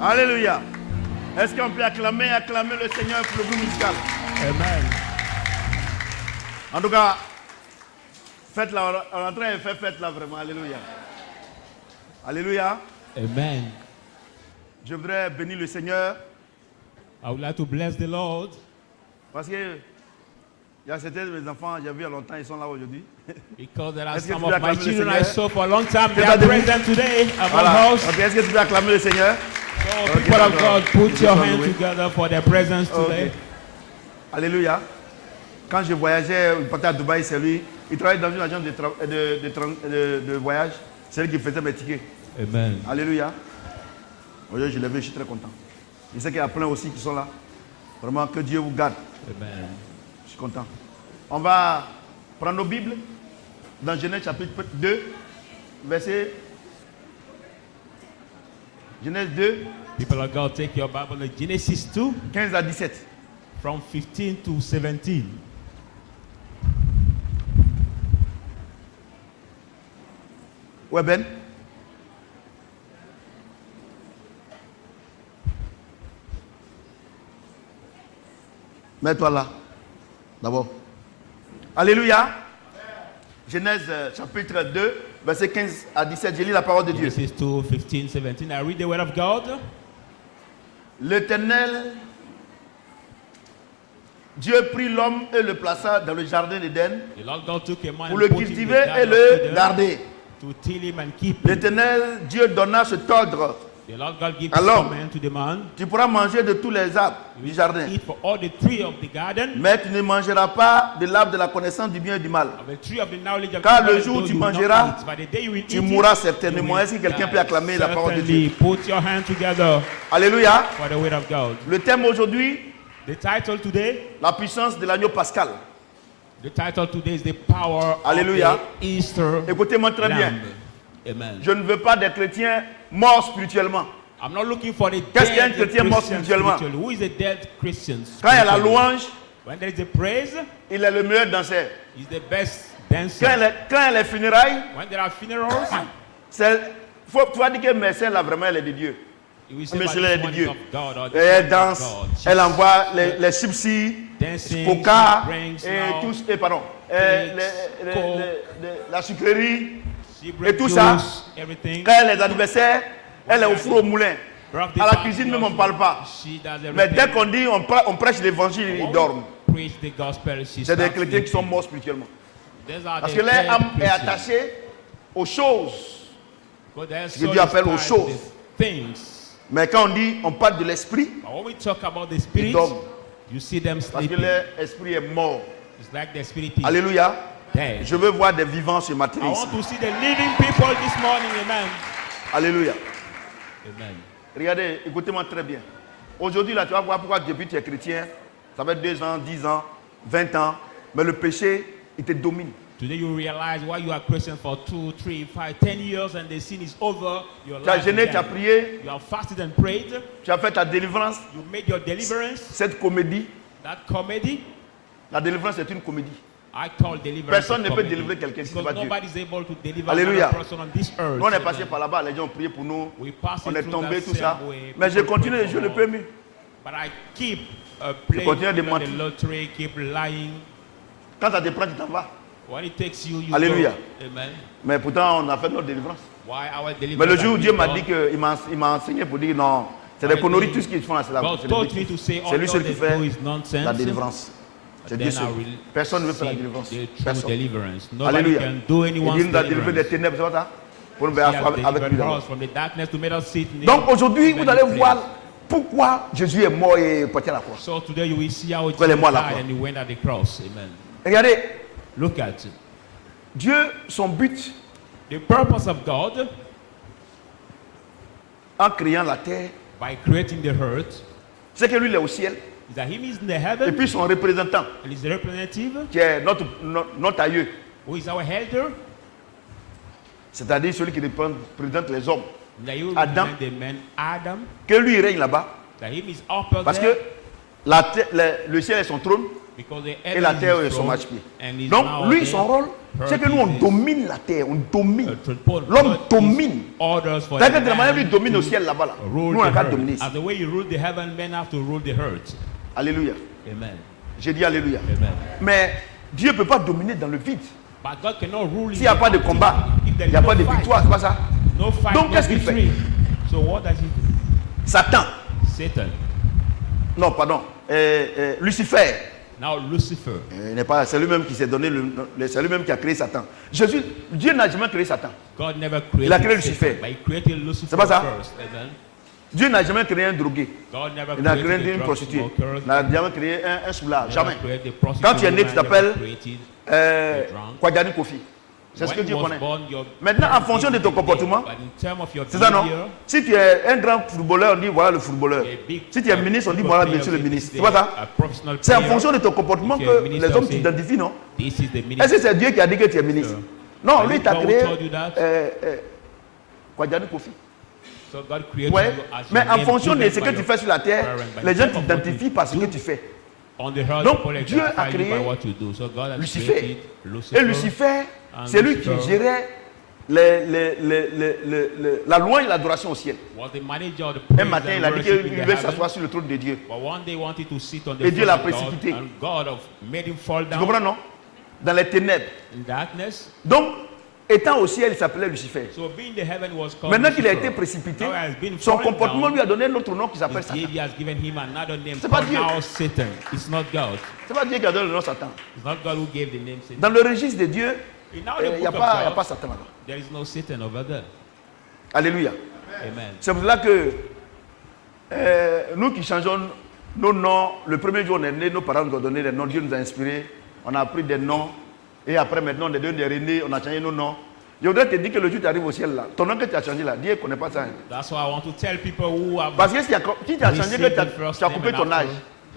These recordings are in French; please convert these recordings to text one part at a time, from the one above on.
Alléluia. Est-ce qu'on peut acclamer le Seigneur pour le groupe musical? Amen. En tout cas, faites-la, on est en train de faire fête-la vraiment. Alléluia. Alléluia. Amen. Je voudrais bénir le Seigneur. I would like to bless the Lord. Parce que il y a certains de mes enfants, j'ai vu il y a longtemps, ils sont là aujourd'hui. Because there are Est-ce que some tu peux of my acclamer le children I Seigneur? saw for a long time. They C'est are pas debout. present today among Voilà. us. Ok, est-ce que tu peux acclamer le Seigneur? So Okay, people of d'accord. God, put your hands Oui. together for their presence today. Ok. Alléluia. Quand je voyageais, il partait à Dubaï, c'est lui. Il travaillait dans une agence de voyage. C'est lui qui faisait mes tickets. Amen. Alléluia. Aujourd'hui, je l'ai vu, je suis très content. Je sais qu'il y a plein aussi qui sont là. Vraiment, que Dieu vous garde. Amen. Je suis content. On va prendre nos Bibles dans Genèse chapitre 2, verset. Genèse 2, People of God, take your Bible to Genesis 2, 15 à 17. from 15 to 17. Ouais, Ben? Mets-toi là, d'abord. Alléluia. Genèse chapitre 2, verset 15 à 17. Je lis la parole de Dieu. Genesis 2, 15, 17. I read the word of God. L'Éternel, Dieu prit l'homme et le plaça dans le jardin d'Éden The Lord God took a man pour and le put him in the cultiver et garden of le Eden garder. to till him and keep him. L'Éternel, Dieu donna cet ordre. The Lord God gave Alors, this command to the man. Tu pourras manger de tous les arbres du jardin, Eat for all the tree of the garden, mais tu ne mangeras pas de l'arbre de la connaissance du bien et du mal. of the tree of the knowledge of Car good le and jour où evil tu you will not mangeras, eat. By the day you will tu eat it, mourras you certainement. will Est-ce que quelqu'un die. peut acclamer la parole de Dieu? Certainly, put your hand together Alléluia. for the word of God. Le thème aujourd'hui, The title today, la puissance de l'agneau pascal. the title today is the power Alléluia. of the Easter Écoutez-moi très bien. Lamb. Amen. Je ne veux pas des chrétiens morts spirituellement. I'm not looking for the Qu'est-ce qu'un dead chrétien mort Christian spirituellement? spiritually. Who is a dead Christian? Quand il y a la spiritually? louange, When there is a praise, il est le meilleur danseur. he's the best dancer. Quand il y a les funérailles, When there are funerals, tu vas dire que Mercène, là, vraiment, elle est de Dieu. you will say, Monsieur "But est this de one Dieu. is of God," or Et "This elle one is of danse, God." elle envoie les gypsies, Dancing, Poca, she brings et now tous, et pardon, cakes, la sucrerie, she et brings tout ça. juice, everything. Quand il y a les anniversaires, elle est au four au moulin. Birthday À la party cuisine même, also, on ne parle pas. she does Mais everything. dès qu'on dit, on prêche l'évangile, ils When we dorment. preach the gospel, she C'est des starts chrétiens qui sont sleeping. morts spirituellement. These are Parce the que leur dead âme est Christians. attachée aux choses. But their que soul Dieu is appelle aux tied choses. to the things. Mais quand on dit, on parle de l'esprit, But when we talk about the spirit, dorment. you see them parce que sleeping. leur esprit est mort. It's like the spirit is Alléluia. dead. Je veux voir des vivants ce matin I ici. want to see the living people this morning. Amen. Alléluia. Amen. Regardez, écoutez-moi très bien. Aujourd'hui, là, tu vas voir pourquoi depuis tu es chrétien. Ça fait 2 ans, 10 ans, 20 ans. Mais le péché, il te domine. Today you realize why you are Christian for 2, 3, 5, 10 years and the sin is over. Your Tu as life jeûné, began. tu as prié, You have fasted and prayed. tu as fait ta délivrance. You made your deliverance. Cette comédie, That comedy, la délivrance est une comédie. I call deliverance. Personne a ne peut comedy. délivrer quelqu'un si ce n'est Because pas Dieu. nobody is able to deliver Alléluia. another person on this earth. Nous, on est Amen. passé par là-bas, les gens ont prié pour nous. We pass On it est through tombé, that tout ça. same way. Mais je People continue pray de jouer le for permis. But I keep playing continue de the mentir. lottery, keep lying. Quand ça te prend, tu t'en vas. When it takes you, you Alléluia. go. Amen. Mais pourtant, on a fait notre délivrance. Why our deliverance? Mais le jour où has Dieu been m'a done, dit qu'il m'a enseigné pour dire non, c'est des conneries, tout ce qu'ils font là, c'est la God c'est told des me bêtises. to say C'est all lui seul they qui do fait is nonsense. la délivrance. C'est Dieu Then I seul. will Personne ne veut faire la see délivrance. the true Personne. deliverance. Nobody Alléluia. can do Il anyone's dit nous a délivré des deliverance. ténèbres, c'est pas ça? Pour nous He has avec lui delivered d'abord. us from the darkness to make us sit in the Donc aujourd'hui, vous allez voir pourquoi Jésus est mort et est parti à la croix. So today you will see how Pourquoi il est Jesus mort à la died croix. and he went at the cross. Amen. Regardez, Look at it. Dieu, son but The purpose of God en créant la terre, by creating the earth c'est que lui, il est au ciel. is that him is in the Et heaven puis son représentant, and is the representative qui est notre aïeux, who is our elder. c'est-à-dire celui qui représente les hommes, That he will Adam. represent the man Adam. que lui, il règne là-bas. That him is up Parce there que le ciel est son trône because the et la heaven terre is est his son throne marchepied. and is Donc, now lui, there. son rôle, c'est que nous, on domine la terre, on domine. L'homme domine. Orders for C'est-à-dire the que de la manière man lui domine au to ciel là-bas. Là. rule Nous, on a the qu'à earth. dominer ici. As the way you rule the heaven, men have to rule the earth. Alléluia. Amen. J'ai dit Alléluia. Amen. Mais Dieu ne peut pas dominer dans le vide. But God cannot rule S'il n'y a pas de combat, il n'y a pas de victoire, c'est pas ça. No fight, Donc, no qu'est-ce qu'il victory. So what does he do? Satan, Satan. non, pardon, Lucifer, Now Lucifer. n'est pas, c'est lui-même qui s'est donné, c'est lui-même qui a créé Satan. Dieu n'a jamais créé Satan. God never created Il a créé Satan, Lucifer. but he created Lucifer C'est pas ça? first. Amen. Dieu n'a jamais créé un drogué. God never Il n'a created créé the une drug prostituée. smokers, Il n'a jamais créé un soulard. never Jamais. created the prostitute Quand tu es né, woman, tu t'appelles never created Kwadjani Kofi. C'est ce que when Dieu you was connaît. born, your Maintenant, en parents fonction de gave ton you the comportement, name, but in terms of your c'est ça non? behavior, Si tu es un grand footballeur, on dit voilà le footballeur. a big Si tu es ministre, on dit voilà monsieur le ministre. C'est pas ça? a professional C'est en player, fonction de ton comportement if you're a que les minister, hommes say, t'identifient, non? this is the Est-ce minister. que c'est Dieu qui a dit que tu es ministre? Sure. Non, Is lui it t'a God who créé told you that? Kwadjani Kofi. So God created Ouais. you as Mais your en name, fonction de given ce by que tu your fais sur la terre, parent, by les the gens type of what t'identifient you par ce que do. tu fais. On the earth, Donc, people Dieu a identify you créé by what you do. So God has Lucifer. created Et Lucifer. Lucifer, And c'est lui qui Lucifer gérait la loi et l'adoration au ciel. was the manager of the Un praise matin, and il a dit worship qu'il in the veut heaven. s'asseoir sur le trône de Dieu. But one day he wanted to sit on the Et Dieu throne l'a of God, précipité. and God made him fall Tu down comprends, non? Dans les ténèbres. in darkness. Donc, étant au ciel, il s'appelait Lucifer. So being in the heaven was called Maintenant qu'il a Lucifer. été précipité, Now he has been son fallen comportement down. lui a donné un autre nom qui s'appelle His Satan. behavior has given him another name C'est pas called Dieu. now Satan. It's not God. C'est pas Dieu qui a donné le nom Satan. It's not God who gave the name Satan. Dans le registre de Dieu, In now il the n'y a, book pas of God, Satan là-bas. there is no Satan over there. Alléluia. Amen. C'est pour cela que nous qui changeons nos noms, le premier jour où on est né, nos parents nous ont donné des noms, Dieu nous a inspirés, on a pris des noms, et après maintenant on est devenus des René, on a changé nos noms. Je voudrais te dire que le jour où tu arrives au ciel là, ton nom que tu as changé là, Dieu ne connaît pas ça. Hein. That's why I want to tell people who have Parce que si tu as changé, que tu as coupé ton âge,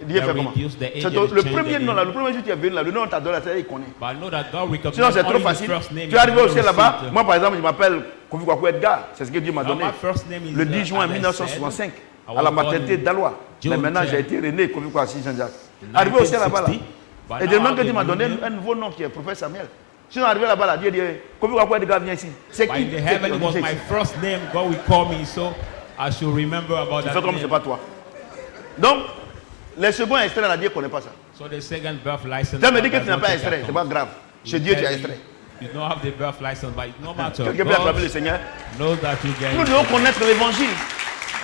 Dieu fait comment? reduced the age C'est and le changed premier the nom là, name. le premier jour où tu es venu là, le nom que tu as donné, il connaît. But I know that God recognizes Sinon c'est trop only the facile. first name. Tu es arrivé au ciel He là-bas, received. moi par exemple je m'appelle Kofi Kwaku Edgar, c'est ce que Dieu m'a Now, donné. my first name is, Le 10 juin as I 1965, said, à la maternité d'Alois. Mais June maintenant 10. j'ai été René Kofi Kwaku Jean-Jacques. Arrivé au ciel là-bas là. 1960. But Et now demain I que have Dieu a m'a new donné name. un nouveau nom qui est prophète Samuel. Sinon arrivé là-bas là, Dieu dit Kofi Kwaku Edgar viens ici. C'est But qui? in the heaven it was my first name. God will call me, so I should remember about Tu that fais comme name. c'est pas toi. Donc les seconds extraits là, Dieu ne connaît pas ça. So the second birth license. Tu me dis que God tu does n'as not pas take extrait, account. c'est pas grave. Chez Dieu tu as extrait. You don't have the birth license, but no matter. Quelqu'un peut acclamer le God Seigneur. knows that you get. Nous devons connaître l'évangile.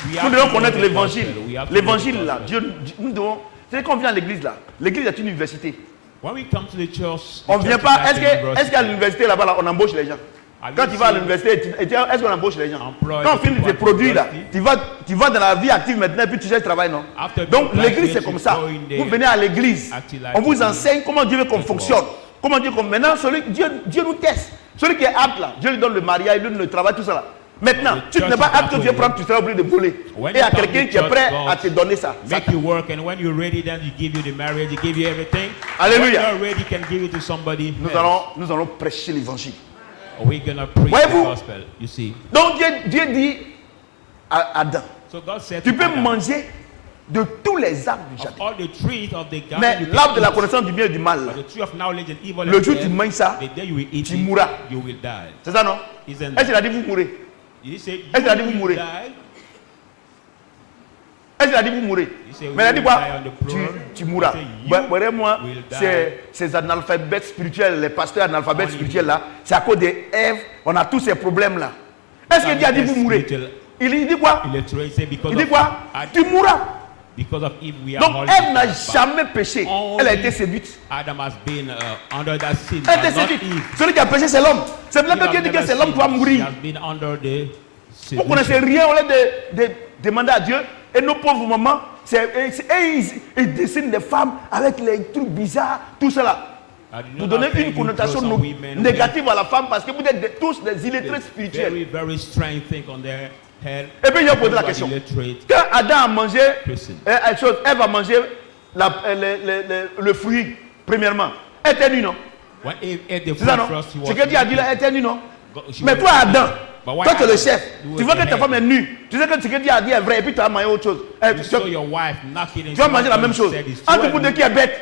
We Nous have devons to know connaître the l'évangile. gospel. We have to L'évangile know the là, gospel. nous devons. C'est quand on vient à l'église là. L'église est une université. When we come to the church, On the vient church pas. is like Est-ce qu'à l'université là-bas là, on embauche les gens? Have Quand you tu vas à seen- l'université, est-ce qu'on embauche les gens? Employ Quand on the finit people tes at produits là, university. tu vas dans la vie active maintenant et puis tu cherches travail, non? After Donc you l'église c'est graduate, comme you ça. go in the Vous venez à l'église, active life on vous to be enseigne comment Dieu veut qu'on faithful. fonctionne. Comment Dieu maintenant Dieu nous teste. Celui qui est apte là, Dieu lui donne le mariage, lui donne le travail, tout ça là. Maintenant, The tu n'es church pas is apte, tu viens that prendre, tu seras obligé de voler. When Et il y a you come quelqu'un to qui est church, prêt God à te donner ça. make you work, and when you're ready, then he give you the marriage, he give you everything. Alléluia. When you're ready, he can give it to somebody Nous else. allons prêcher l'évangile. We're gonna preach Voyez-vous? the gospel. You see. Donc Dieu dit à Adam, So God said tu to peux Adam, manger de tous les arbres du of jardin. all the trees of the garden, Mais you can l'arbre de la eat, connaissance du bien et du mal, but the tree of knowledge and evil le and jour où tu death, manges ça, the day you will eat tu it, mourras. you will die. C'est ça non? Isn't Est-ce qu'il it? a dit vous mourrez? He said, Est-ce qu'il a dit you vous will mourrez? die. Est-ce qu'il a dit vous mourrez? say, Mais il a we dit will quoi? die on the plural. Tu mourras. He say, you Ouais, moi, will die. ces analphabètes spirituels, les pasteurs analphabètes Only spirituels là, c'est à cause des Ève, on a tous ces problèmes là. Est-ce que Dieu a dit vous mourrez? Spiritual Il dit quoi? illiterate, say, because Il dit of quoi? Ad- Tu mourras. Because of Eve, we are Donc all Ève n'a dead. jamais péché. Elle a Only été séduite. Adam has been under that sin, Elle a but été not séduite. Eve. Celui qui a péché, c'est l'homme. C'est pour ça Eve que Dieu has dit que never c'est l'homme qui va sinned. mourir. She has been under the Vous ne connaissez seduction. rien, au lieu de demander à Dieu, Et nos pauvres mamans, ils dessinent des femmes avec les trucs bizarres, tout cela. Vous donnez une connotation négative à la femme parce que vous êtes tous des illettrés spirituels. Very, very strange thing on their head. Et puis, j'ai posé la question. Quand Adam a mangé, Ève a mangé le fruit, premièrement. Elle était nue, non? C'est ça, non? Ce que tu as dit là, elle était nue, non? Mais toi, Adam, toi, tu es le chef. Tu vois que ta femme est nue. Tu sais que ce que tu as dit est vrai et puis tu as mangé autre chose. Tu vas manger la même chose. Entre vous deux qui est bête.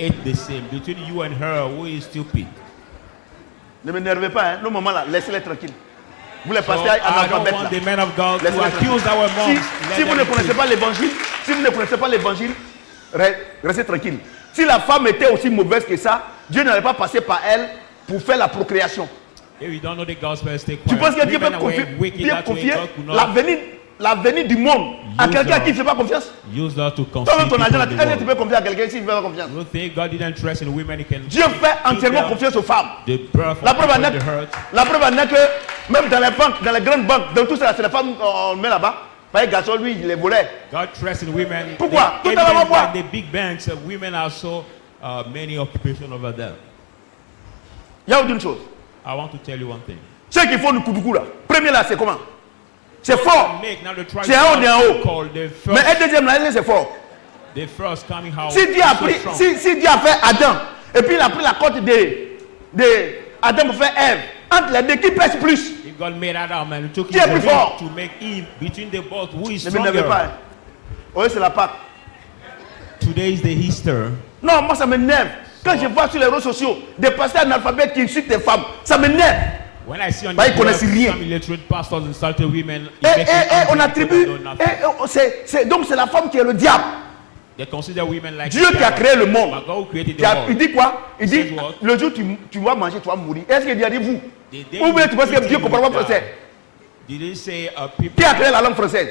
Ate the same between you and her. Who is stupid? Ne m'énervez pas, hein. Nos mamans là, laissez-les tranquilles. Vous les passez I à don't l'alphabet want là. the men of God to Laissez-les accuse our tranquilles. moms. Si vous ne connaissez pas l'évangile, restez tranquille. Si la femme était aussi mauvaise que ça, Dieu n'allait pas passer par elle pour faire la procréation. If you don't know the gospel, stay quiet. Tu penses que Dieu peut confier l'avenir du monde à quelqu'un à qui il ne fait pas confiance? Use that to Toi-même, ton argent, confuse tu peux confier à quelqu'un s'il ne fait pas confiance. You think God didn't trust in women? He can Dieu fait entièrement confiance aux femmes. the birth La of preuve en people est in the hurt. la preuve en est que même dans les banques, dans les grandes banques, dans tout ça, c'est les femmes on met là-bas. Par exemple, garçon, lui, il les volait. God trusts in women. Pourquoi? They- Tout à l'heure, even pourquoi? when the big banks, women are so many occupations over there. Il y a une chose. I want to tell you one thing. Ceux qui font le coup du cou là. Premier là, c'est comment? C'est fort. Make now the tribe C'est en haut et en haut. called the Mais first, un deuxième là, c'est fort. the first coming out. Si Dieu a so pris, strong. si Dieu a fait Adam, et puis il a pris la côte de Adam pour faire Ève, entre les deux, qui pèse plus? If God made Adam and took Qui his est plus rib fort? to make Eve, between the both, who is Ne m'énervez stronger? pas. Hein. Oui, c'est la Pâque. Today is the Easter. Non, moi ça m'énerve. Quand je vois sur les réseaux sociaux des pasteurs analphabètes qui insultent les femmes, ça m'énerve. When I see on Bah, ils the connaissent rien. some illiterate pastors insulting women, it Et makes me angry on because attribue. they know nothing. Donc c'est la femme qui est le diable. They consider women like Dieu the qui a devil. créé le monde. But God who created the Il world. dit quoi? Il dit Says what? le jour où tu vas manger, tu vas mourir. Est-ce qu'il a dit vous? The day Ou bien you tu penses que eat, Dieu you comprend pas will français? die. Did he say people Qui a créé la langue française?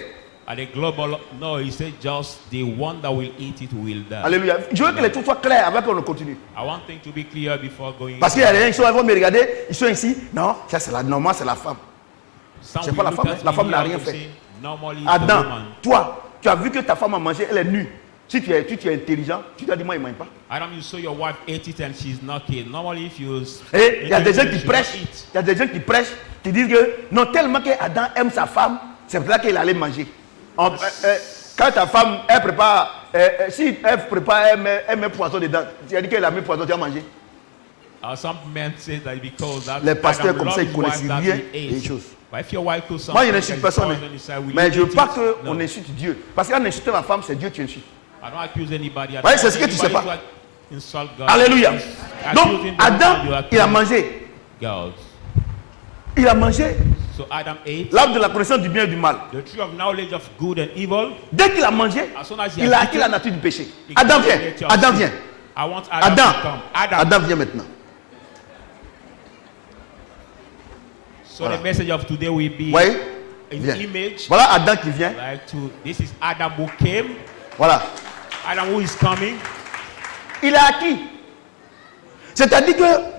at the global? No, he said just the one that will eat it will die. Alléluia. Je veux que les choses soient claires avant qu'on continue. I want things to be clear before going. Parce qu'il y a des gens qui sont, ils vont me regarder, ils sont ici. Non, ça c'est la, normalement c'est la femme. Some c'est will pas la look femme, at la me femme n'a here rien to fait. say, normally it's the Adam, woman. toi, tu as vu que ta femme a mangé, elle est nue. Si tu es intelligent, tu dois dire moi il ne mange pas. Adam, you saw your wife ate it and she's naked. Normally, if you Et il y a des gens you qui should prêchent, not eat. il y a des gens qui prêchent, qui disent que non, tellement que Adam aime sa femme, c'est pour ça qu'il allait manger. Quand ta femme, elle prépare, si elle prépare, elle met poisson dedans, tu as dit qu'elle a mis poisson, tu as mangé. Some men say that because that Les pasteurs Adam comme ça, loved ils his connaissent wife that rien he des ate. choses. But if your wife cooks Moi, je something n'insulte and personne, poison inside, will mais you je ne veux eat pas it? qu'on No. insulte Dieu. Parce qu'en insultant la femme, c'est Dieu qui insulte. I don't accuse anybody. I Ouais, don't c'est ce que tu sais anybody pas. to insult God. Alléluia. Donc, Accusing the Adam, one, you accuse il a mangé. God. Il a mangé So Adam ate l'arbre de la connaissance du bien et du mal. the tree of knowledge of good and evil. Dès qu'il a mangé, As soon as he il a has acquis eaten, la nature du péché. he Adam got vient. the nature of Adam sin. vient. I want Adam Adam. to come. Adam. Adam vient maintenant. So Voilà. the message of today will be Voyez? an Viens. image. Voilà Adam qui vient. Like to this is Adam who came. Voilà. Adam who is coming. Il a acquis. C'est-à-dire que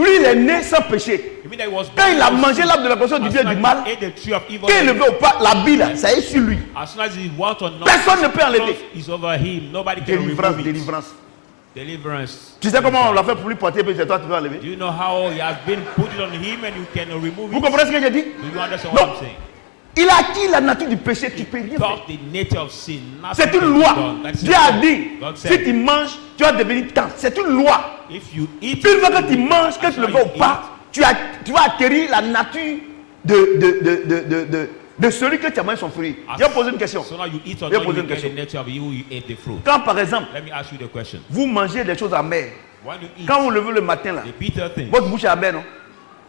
lui, il est né sans péché. You mean that he was Quand il a born mangé l'arbre de la connaissance du as bien et soon du as mal, he ate the tree of evil, qu'il est levé au pas, la bile, ça est sur lui. as soon as he walked on Personne ne peut enlever. is over him. Nobody can Délivrance, remove it. délivrance. Deliverance. Tu sais comment on l'a fait pour lui porter, puis c'est toi qui peux enlever. Do you know how he has been put it on him and you can remove Vous it? comprenez ce que j'ai dit? Do you understand Non. what I'm saying? Il a acquis la nature du péché, tu ne peux rien faire. Got the nature of sin. Nothing C'est une can be loi. done. That's Dieu a a law. dit, God si said, tu manges, tu vas devenir temps. C'est une loi. if you eat Une fois it, que tu manges, que as tu le soon veux as ou you pas, tu vas acquérir la nature de celui que tu as mangé son fruit. As Je vais poser une question. So now you eat or Je vais not, poser you une get the question. nature of you ate the fruit. Quand par exemple, Let me ask you the question. vous mangez des choses amères, When you eat quand vous levez le matin là, the bitter things, votre bouche est amère, non?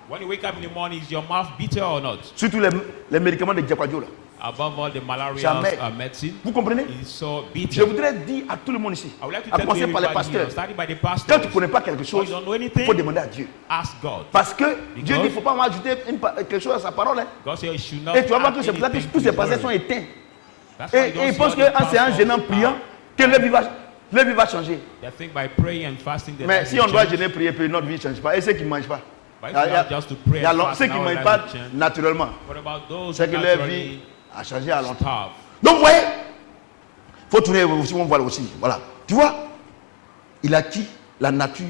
when you wake up in the morning, is your mouth bitter or not? Surtout les médicaments de Diaquadio là. Above all the malaria Jamais. medicine, Vous comprenez? is so Je bitter. voudrais dire à tout le monde ici, I would like to à tell commencer par les everybody pasteurs, here, starting by the quand pastors, tu ne connais pas quelque when chose, you don't know il anything, faut demander à Dieu. ask God. Parce que Dieu dit qu'il ne Because- faut pas ajouter quelque chose à sa parole. Hein. God said you should not Et tu vas voir add que c'est pour ça que anything tous to ces his pasteurs word. sont éteints. That's why you Et don't ils see pensent all the qu'en séance pastors gênant priant, que leur vie va changer. They think by praying and fasting they Mais life si will on doit change. gêner, prier, puis notre vie ne change pas. Et ceux qui ne mangent pas. But Il if y a- we have just to pray il y a and ceux fast, qui ne now mangent life pas will change. naturellement. What about those C'est who que leur vie naturally a changé à longtemps. starve? Donc vous voyez, il faut tourner aussi, on voit aussi. Voilà. Tu vois, il a acquis la nature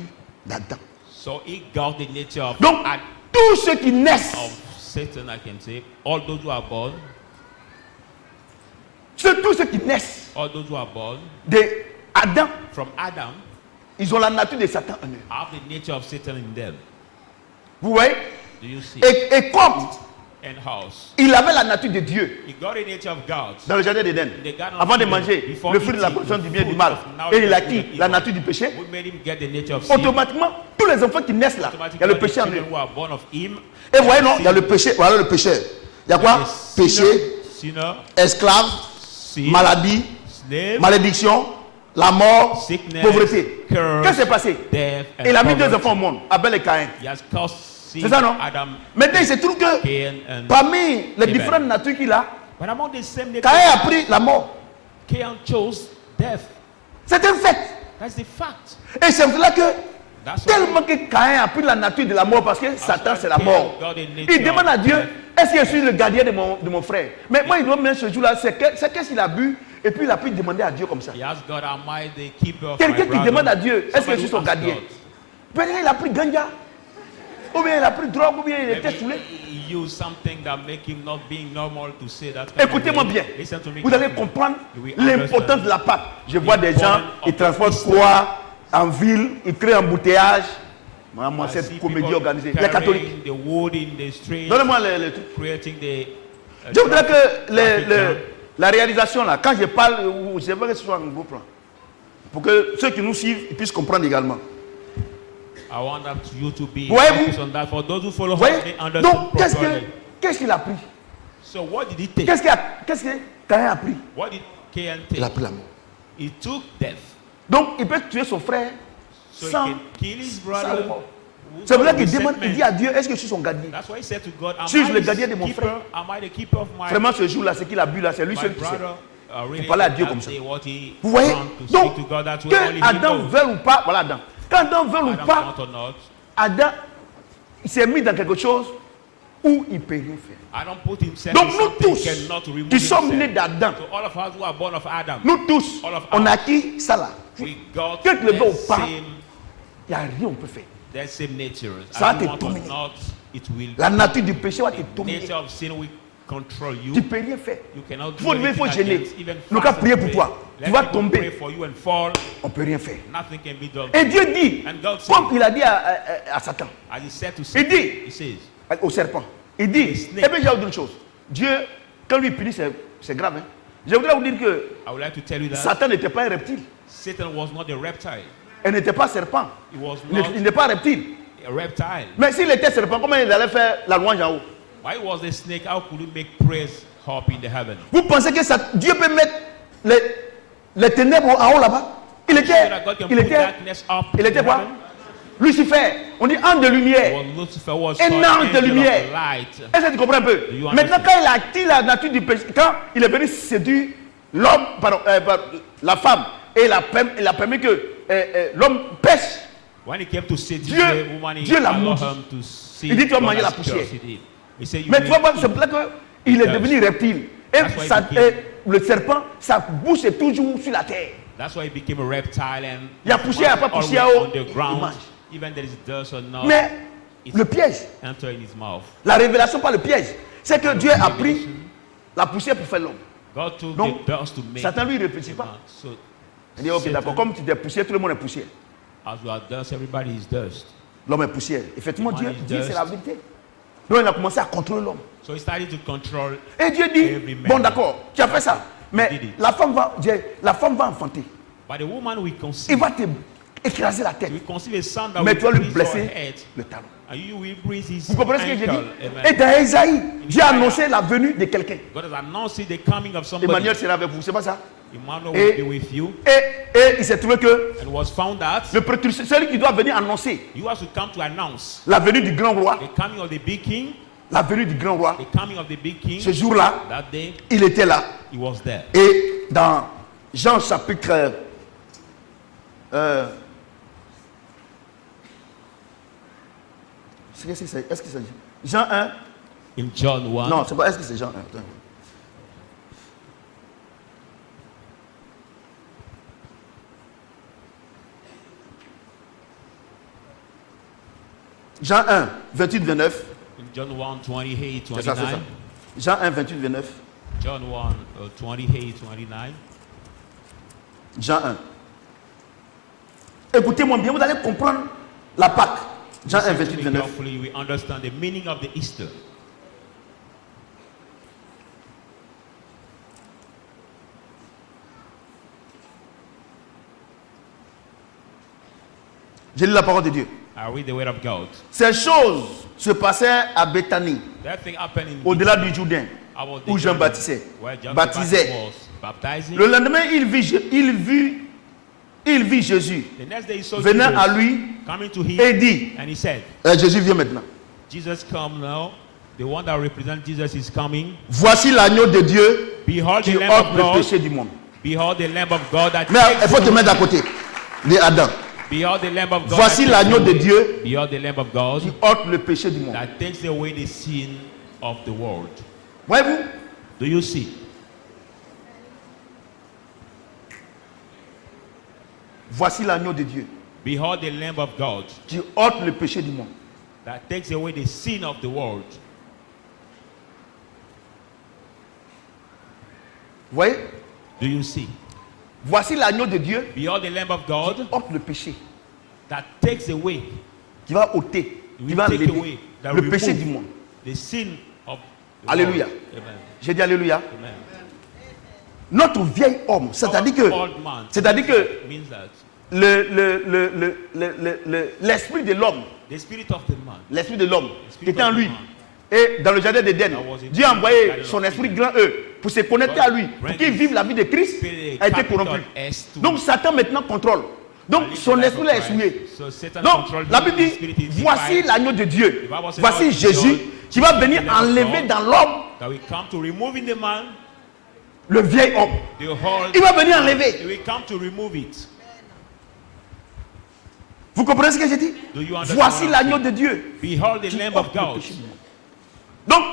d'Adam. So he got the nature of, Donc, tous ceux qui naissent, of Satan, I can say. All those who are born, tous ceux qui naissent all those who are born d'Adam, from Adam ils ont la nature de Satan en eux. have the nature of Satan in them. Vous voyez? Do you see? Et comme And house. il avait la nature de Dieu He got the nature of God. dans le jardin d'Éden, In the garden of avant de Eden, manger before le fruit de la eating connaissance the du bien et du fruit mal, of knowledge et il a of good acquis and la evil, nature du péché, we made him get the nature of sin. automatiquement, tous les enfants qui naissent là, il y a le Automatically, péché en the eux. children who are born of him, Et vous voyez, non, il y a le péché, voilà le péché. Il y a quoi? Péché, sinner, esclave, sin, maladie, slave, malédiction, la mort, sickness, pauvreté. curse, Qu'est-ce qui s'est passé? death, and Il a mis deux poverty. enfants au monde, Abel et Caïn. He has caused sin, C'est ça, non? Adam, Maintenant, il se trouve que Cain, and parmi les Abel. différentes natures qu'il a, But among the same nature, Caïn a pris la mort. Cain chose death. C'est un fait. That's the fact. Et c'est pour cela que That's why tellement que Caïn a pris la nature de la mort parce que Satan c'est la Cain mort. got the nature Il demande à of Dieu, death. est-ce que je suis le gardien de mon frère? Mais moi il doit mettre ce jour-là, c'est qu'est-ce qu'il a bu et puis il a pu demander à Dieu comme ça. He asked God, am I the keeper of Quelqu'un my qui brother? demande à Dieu, est-ce que je Somebody suis son who gardien? asked Peut-être il a pris ganja, ou bien il a pris drogue, ou bien il God. était Maybe saoulé. he used something that make him not being normal to say that. Écoutez-moi bien, Listen to me. vous allez carefully. comprendre You will l'importance understand. de la pâte. Je vois des gens, Important ils of transportent the quoi en ville, ils créent un embouteillage. Moi, I cette see comédie people organisée. Les carrying catholiques. the wood in the street, Donnez-moi le truc. creating the. Je voudrais que traffic la réalisation là, quand je parle, je veux que ce soit un gros plan. Pour que ceux qui nous suivent ils puissent comprendre également. I want that you to be Voyez-vous? focused on that. For those who follow Vous voyez? her, they understand Donc, properly. qu'est-ce qu'il a pris? So what did he take? Qu'est-ce que Caïn a pris? What did Cain Il a take? pris la mort. He took death. Donc, il peut tuer son frère So he sans, can kill his sans brother. le mort. who's C'est pour ça not qu'il demande, resentment. il dit à Dieu, est-ce que je suis son gardien? That's why he said to God, am Suis-je I le his gardien de mon keeper? frère? Am I the keeper of my, Vraiment, ce jour-là, ce qu'il a bu là, c'est lui my seul qui sait. brother? Really parler à Dieu that comme ça. day, what he Vous voyez? want to Donc, speak to God, that's que what only he Adam knows. veuille ou pas, voilà Adam. Quand Adam veuille ou Adam pas, want or not, Adam, il s'est mis dans quelque chose où il ne peut rien faire. Adam put himself Donc in nous something tous, he cannot remove qui sommes nés himself. d'Adam, So all of us who are born of Adam, nous tous, all of on us, a acquis ça là. we got Que le the veuille ou pas, same, il n'y a rien qu'on peut faire. the same nature. Ça va As te you want or dominer. not, it will. La nature du péché va te The dominer. nature of sin will control you. Tu ne peux rien faire. You cannot Il faut do lever, il faut anything gêner. against, even Nous qu'à fast prier and pour pray. toi. Let Tu vas people tomber. pray for you and fall. On ne peut rien faire. Nothing can be done. Et Dieu dit, And God said, comme il a dit à Satan, as he said to il Satan, dit he says, au serpent, il dit, The et snake. bien j'ai autre chose. Dieu, quand lui punit, c'est grave. Hein. Je voudrais vous dire que I would like to tell you that Satan n'était pas un reptile. Satan was not a reptile. Elle n'était pas serpent. He was Il not n'est pas reptile. a reptile. Mais s'il était serpent, comment il allait faire la louange en haut? Why was the snake? How could he make praise up in the heaven? Vous pensez que Dieu peut mettre les ténèbres en haut là-bas? Il So était, that God can il put était, darkness up il in était quoi? heaven? Lucifer. On dit ange de lumière. Well, Lucifer was Un called ange de angel lumière. of light. Est-ce que tu comprends un peu? Do you Maintenant, understand? quand il a acquis la nature du péché, quand il est venu séduire l'homme, la femme, et il a permis que l'homme pêche, When he came to seduce Dieu- the woman, he Dieu l'a allowed maudit. him to see Il dit, tu vas God manger la as poussière. curse, he did. He said, you mais tu will vas voir, eat. c'est pour ça qu'il est Yes. devenu reptile. Et That's why he became- le serpent, sa bouche est toujours sur la terre. That's why he became a reptile and Il y a poussière, il n'y a pas always poussière, on il the ground. mange. Even there is dust or not, Mais it's le piège, enter in his mouth. la révélation, pas le piège, c'est que Dieu a pris la poussière pour faire l'homme. God took Donc, the dust to make Satan lui ne réfléchit the pas. man. So, Il dit, ok, Satan, d'accord, comme tu es poussière, tout le monde est poussière. as we are dust, everybody is dust. L'homme est poussière. Effectivement, The man is Dieu c'est dust. la vérité. Donc il a commencé à contrôler l'homme. So he started to control. Et Dieu Every dit, man. bon d'accord, tu as fait ça. Mais He did it. la femme va enfanter. But the woman will Il conceive. va te écraser la tête. Will conceive a son that Mais will tu vas lui bruise blesser your head. le talon. And you will bruise his Vous comprenez ce que j'ai ankle. dit? Amen. Et dans Esaïe, Dieu a annoncé la venue de quelqu'un. God has announced the coming of somebody. Emmanuel sera avec vous, c'est pas ça? Emmanuel Et- will be with you. Et il s'est trouvé que And it was found that le précurseur, celui qui doit venir annoncer you have to come to announce la venue du grand roi, the coming of the big king. la venue du grand roi, The coming of the big king. ce jour-là, That day, il était là. he was there. Et dans Jean chapitre est-ce que c'est Jean 1? In John 1. Non, c'est pas, est-ce que c'est Jean 1? Attends. Jean 1, 28, 29. In John 1, 28, C'est ça, c'est 29. ça. Jean 1, 28, 29. John 1, 28, 29. Jean 1. Écoutez-moi bien, vous allez comprendre la Pâque. Jean 1, Listen to 28, me 29. carefully, we understand the meaning of the Easter. J'ai lu la parole de Dieu. I read the word of God. Ces choses se passaient à Béthanie, That thing happened in au-delà du Jourdain, about the où Jean Jordan, baptisait. where John the Baptisait. Baptist was baptizing. Le lendemain, il vit Jésus The next day he saw venant Jesus à lui coming to him, et dit, and he said, Jésus vient maintenant. Jesus come now. The one that represents Jesus is coming. Voici l'agneau de Dieu Behold qui the Lamb ôte of le God. péché du monde. Behold the Lamb of God that Mais il takes faut te mettre away. à côté de Adam. Behold the Lamb of God. Voici that takes l'agneau de away. Dieu Behold the Lamb of God qui ôte le péché du monde. that takes away the sin of the world. Voyez-vous? Do you see? Voici l'agneau de Dieu Behold the Lamb of God qui ôte le péché du monde. that takes away the sin of the world. Vous voyez? Do you see? Voici l'agneau de Dieu Behold the Lamb of qui God ôte le péché, that takes away, qui va ôter, qui will va take enlever away, that le péché remove du monde. the sin of the Alléluia. world. Amen. J'ai dit Alléluia. Amen. Notre vieil homme, c'est-à-dire que, Old man means that l'esprit de l'homme, the spirit of the man, l'esprit de l'homme spirit qui était en of the lui, man. et dans le jardin d'Éden, That was in Dieu a the envoyé garden son of esprit Eden. grand eux pour se connecter à lui, pour bring qu'il his vive la vie de Christ, spirit, a été capital corrompu. S to Donc Satan maintenant contrôle. Donc live son the life esprit of est Christ. souillé. So Satan Donc controls la him, Bible his dit, spirit is voici divided. l'agneau de Dieu. The Bible says, Voici "Now Jésus behold, qui va Jesus, venir the Lamb of enlever God, dans l'homme that will come to remove in the man le vieil homme. the whole. Il va venir He enlever. will come to remove it. Vous comprenez ce que j'ai dit? Do you understand Voici what I'm l'agneau saying? de Dieu. Behold the qui Lamb ôte of le God. péché du monde. Donc,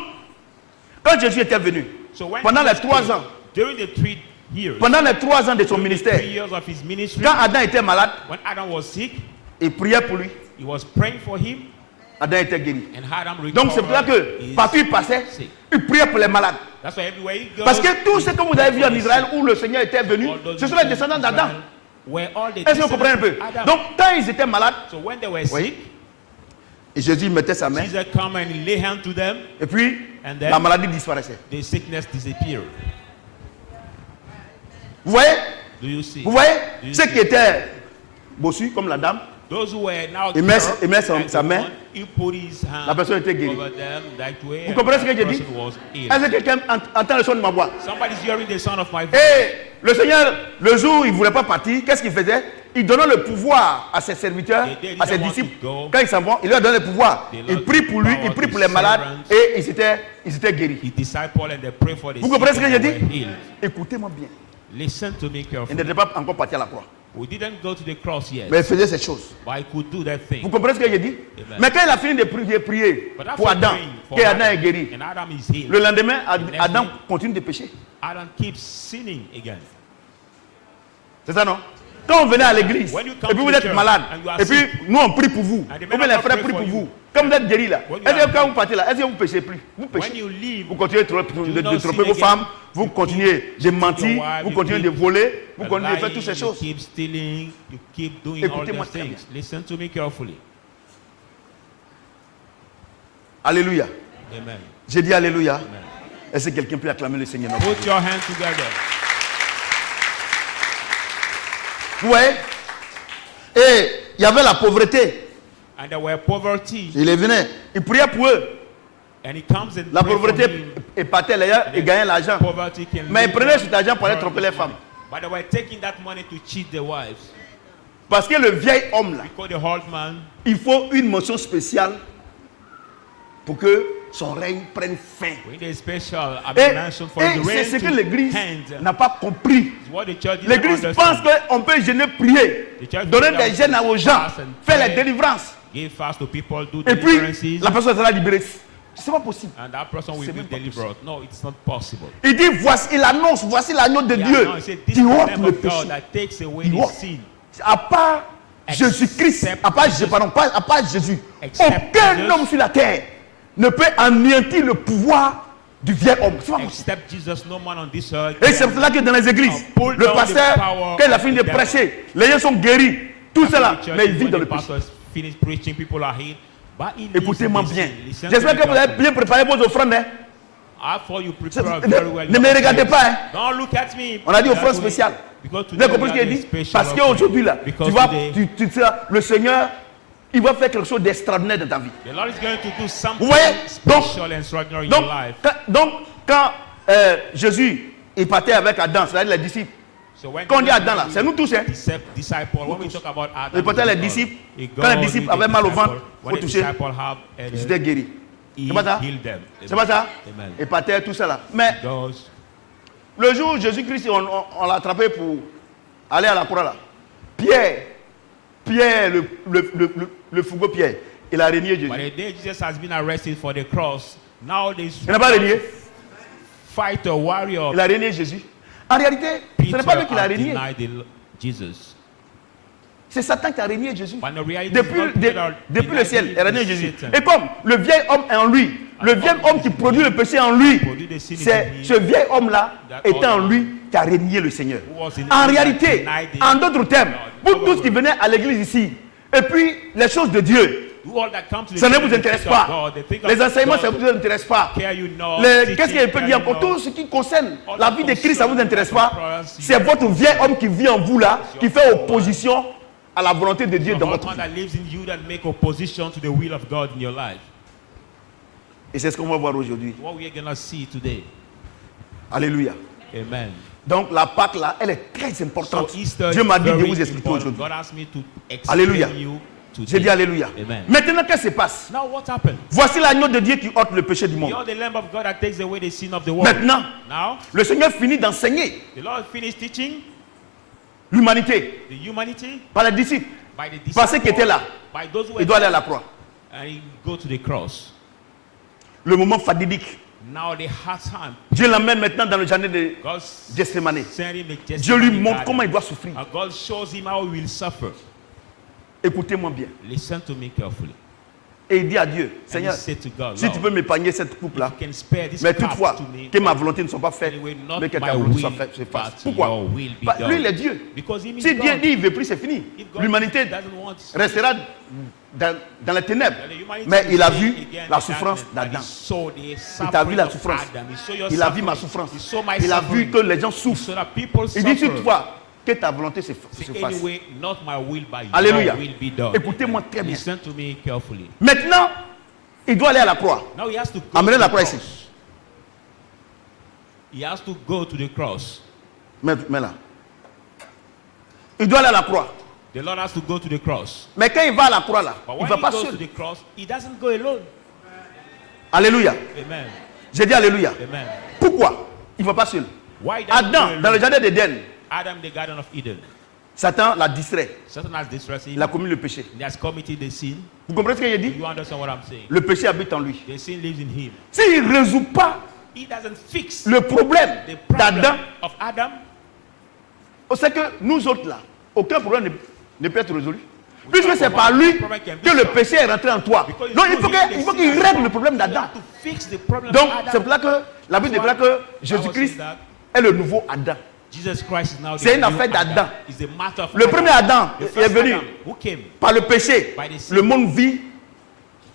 quand Jésus était venu, So when pendant les Jesus 3 came, ans, during the 3 years, pendant les 3 ans de son during the ministère, 3 years of his ministry, quand Adam était malade, when Adam was sick, il priait pour lui. he was praying for him, Adam était guéri. and Adam recovered. Donc c'est pour ça que his partout il passait, sick. il priait pour les malades. That's why everywhere he goes, Parce que tout ce que vous avez vu en he Israël où le Seigneur était venu, all those ce sont les in descendants d'Adam. Israel were all the Est-ce que vous comprenez un peu? descendants of Adam. Donc quand ils étaient malades, So when they were Oui. sick, et Jésus mettait sa main, Jesus come and lay hand to them, et puis and then la maladie disparaissait. the sickness disappeared. Vous voyez? Do you see? Vous voyez? Do you Ceux see? qui étaient bossus comme la dame, Those who were now Il met- cured, il met son- like sa the main. one, he put his hand La personne était guérie. over them that way, Vous and comprenez ce that que j'ai dit? person was healed. Est-ce que quelqu'un entend le son de ma voix? Somebody's hearing the sound of my voice. Et le Seigneur, le jour où il ne voulait pas partir, qu'est-ce qu'il faisait? Il donnait le pouvoir à ses serviteurs, They didn't à ses want disciples. to go. Quand ils s'en vont, il leur donne le pouvoir. They Il lost prie the pour lui, power il to prie pour his les malades servants. et ils étaient guéris. He disciple and they pray for the Vous sick comprenez ce que and j'ai they dit? were healed. Écoutez-moi bien. Listen to me Il carefully. n'était pas encore parti à la croix. We didn't go to the cross yet, Mais il faisait ces choses. but I could do that Vous thing. comprenez ce que j'ai dit? Amen. Mais quand il a fini de prier But after pour Adam, praying for que Adam est Adam, guéri, and Adam is healed, le lendemain, next Adam day- continue de pécher. Adam keeps sinning again. C'est ça, non? Quand on venait à l'église, When you come et puis to vous the êtes church malade, and you are et puis sick, nous on prie pour vous, and the ou men bien of les God frères pray prient pour for vous. you. Comme vous êtes guéri là, When you est-ce are que quand vous partez là, est-ce que vous ne péchez plus? Vous When péchez. you leave, Vous continuez de do not tromper sin vos femmes, again. vous You continuez keep de cheating mentir, your wife, vous you continuez de keep voler, vous continuez de faire toutes ces lying, choses. You keep stealing, you keep doing all Écoutez-moi those très things. Listen to me carefully. Alléluia. Amen. J'ai dit Alléluia. Amen. Est-ce que quelqu'un peut acclamer le Seigneur notre Dieu? Put your hands together. Vous voyez? Et il y avait la pauvreté. And there were poverty. Il est venu, il priait pour eux. And he comes and La prays for pauvreté him. épatait les gens et gagnait l'argent. Poverty can Mais ils lead prenaient them cet argent pour aller to tromper earn les this femmes. money. But they were taking that money to cheat their wives. Parce que le vieil homme là, Because the old man, il faut une mention spéciale pour que son règne prenne fin. we need a special Et, mention for et the c'est rain ce que to l'église hand. n'a pas compris. It's what the church didn't L'église pense understand. qu'on peut jeûner, prier, The church donner think des that jeûnes aux gens, fast and faire pray. les délivrances. Give fast to people, do Et puis, deliverances, la personne sera libérée. C'est pas possible. and that person will C'est be même pas delivered. No, it's not possible. Il dit, voici, il annonce, voici l'agneau de Yeah, Dieu no, he said, this qui is the ôte Lamb le of God péché. that takes away Il the ôte. sin. À part Jésus-Christ, à part Jésus, Except aucun Jesus. homme sur la terre ne peut anéantir le pouvoir du vieil homme. C'est pas possible. Except Jesus, no man on this earth. Et c'est pour cela que dans les églises, Pull le down the pasteur, power quand il a of fini the de devil. prêcher, les gens sont guéris, tout cela, After the church, mais il vit when dans the le péché. pastors finish preaching, people are healed. But he lives Écoutez-moi in the bien. sin. Listen to J'espère me que vous avez carefully. bien préparé vos offrandes. Hein. After you C'est- prepare very well, Ne me regardez pas. Hein. Don't look at me. On a dit That offrande way, spéciale. because Vous avez today compris ce we qu'il a are doing dit? special Parce offering. qu'aujourd'hui, là, Because tu vois, today, tu sais, le Seigneur, il va faire quelque chose d'extraordinaire dans ta vie. the Lord is going to do something Vous voyez? Donc, special and extraordinary in Donc, your life. quand Jésus il partait avec Adam, c'est-à-dire les disciples, So when quand on dit Jesus Adam là, c'est nous tous. Hein. disciple, when we talk about Adam, Il portait les disciples. Quand les disciples avaient mal au ventre, faut toucher. Ils étaient guéris. C'est pas ça? C'est pas ça? Amen. Et par terre, tout ça là. Mais le jour où Jésus-Christ, on l'a attrapé pour aller à la croix là, Pierre, le fougueux Pierre, il a régné Jésus. But the day Jesus has been arrested for the cross, now they Il n'a pas régné. fight a warrior. Il a régné Jésus. En réalité, ce Peter n'est pas lui qui l'a has régné. denied Jesus. C'est Satan qui a régné Jésus. But the reality is Depuis, not Peter depuis le denied ciel, il a régné Jésus. Satan. Et comme le vieil homme est en lui, le vieil homme qui produit le péché en lui, c'est ce vieil homme-là étant en lui qui a régné le Seigneur. En réalité, en d'autres termes, pour tous qui venaient à l'église ici, et puis les choses de Dieu, ça ne vous intéresse pas. Les enseignements, ça ne vous intéresse pas. Qu'est-ce qu'il peut dire encore? Tout ce qui concerne la vie de Christ, ça ne vous intéresse pas. C'est votre vieil homme qui vit en vous là, qui fait opposition à la volonté de Dieu dans votre vie. Et c'est ce qu'on va voir aujourd'hui. Alléluia. Amen. Donc la Pâque là, elle est très importante. So Easter Dieu m'a is dit de very vous expliquer important. aujourd'hui. God asked me to explain Alléluia. you today. J'ai dit Alléluia. Amen. Maintenant, qu'est-ce qui se passe? Now what happened? Voici l'agneau de Dieu qui ôte le péché du monde. You're the Lamb of God that takes away the sin of the world. Maintenant, Now, le Seigneur finit d'enseigner the Lord finished teaching l'humanité the humanity par les disciples. by the Par ceux qui étaient là, by those who were il doit aller à there, la croix. and he go to the cross. Le moment fatidique. Now the hard time. Dieu l'emmène maintenant dans le jardin de God Gethsemane. sent him the Dieu lui Gethsemane montre garden. comment il doit souffrir. And God shows him how he will suffer. Écoutez-moi bien. Listen to me carefully. Et il dit à Dieu, And he Seigneur, said to God, si tu Lord, peux m'épargner cette coupe-là, you can spare this mais cup toutefois, to me, que ma volonté ne soit pas faite, anyway, not mais que ta my volonté will, soit faite, se fasse. but Pourquoi? your will be Lui, il done. est Dieu. Because him is Si Dieu God. dit, il ne veut plus, c'est fini. If God L'humanité doesn't want restera dans les ténèbres. then the humanity Mais il a will vu stay again la in souffrance darkness, d'Adam. but he saw the Il t'a vu suffering la of souffrance. Adam. He saw your Il a vu ma suffering. souffrance. He saw my Il a vu suffering. que les gens He souffrent. saw that people Il dit suffer. toutefois que ta volonté se Say, fasse. anyway, not my will, but Alléluia. your will be done. Écoutez-moi très bien. Listen to me carefully. Maintenant, il doit aller à la croix. Now he has to go Amenez to la the croix cross. ici. He has to go to the cross. Mais là. Il doit aller à la croix. The Lord has to go to the cross. Mais quand il va à la croix là, But il when ne va he pas goes to seul. the cross, he doesn't go alone. Alléluia. Amen. J'ai dit Alléluia. Amen. Pourquoi? Il ne va pas seul. Why doesn't he go Adam, dans le alone? jardin d'Éden, Adam, the Garden of Eden. Satan l'a distrait. Satan has distressed him. Il a commis le péché. He has committed the sin. Vous comprenez ce qu'il a Do dit? you understand what I'm saying? Le péché habite en lui. The sin lives in him. S'il ne résout pas He doesn't fix le problème the problem d'Adam, of Adam. c'est que nous autres là, aucun problème ne peut être résolu. Puisque c'est par lui que le péché est rentré en toi. Donc il faut qu'il règle le problème d'Adam. To fix the problem Donc of c'est Adam. pour là que la Bible déclare que Jésus-Christ est le nouveau Adam. Jesus Christ is now the C'est une new affaire d'Adam. It's a matter of Le Adam. premier Adam The est first venu Adam who came par le péché. by the sin. Le monde vit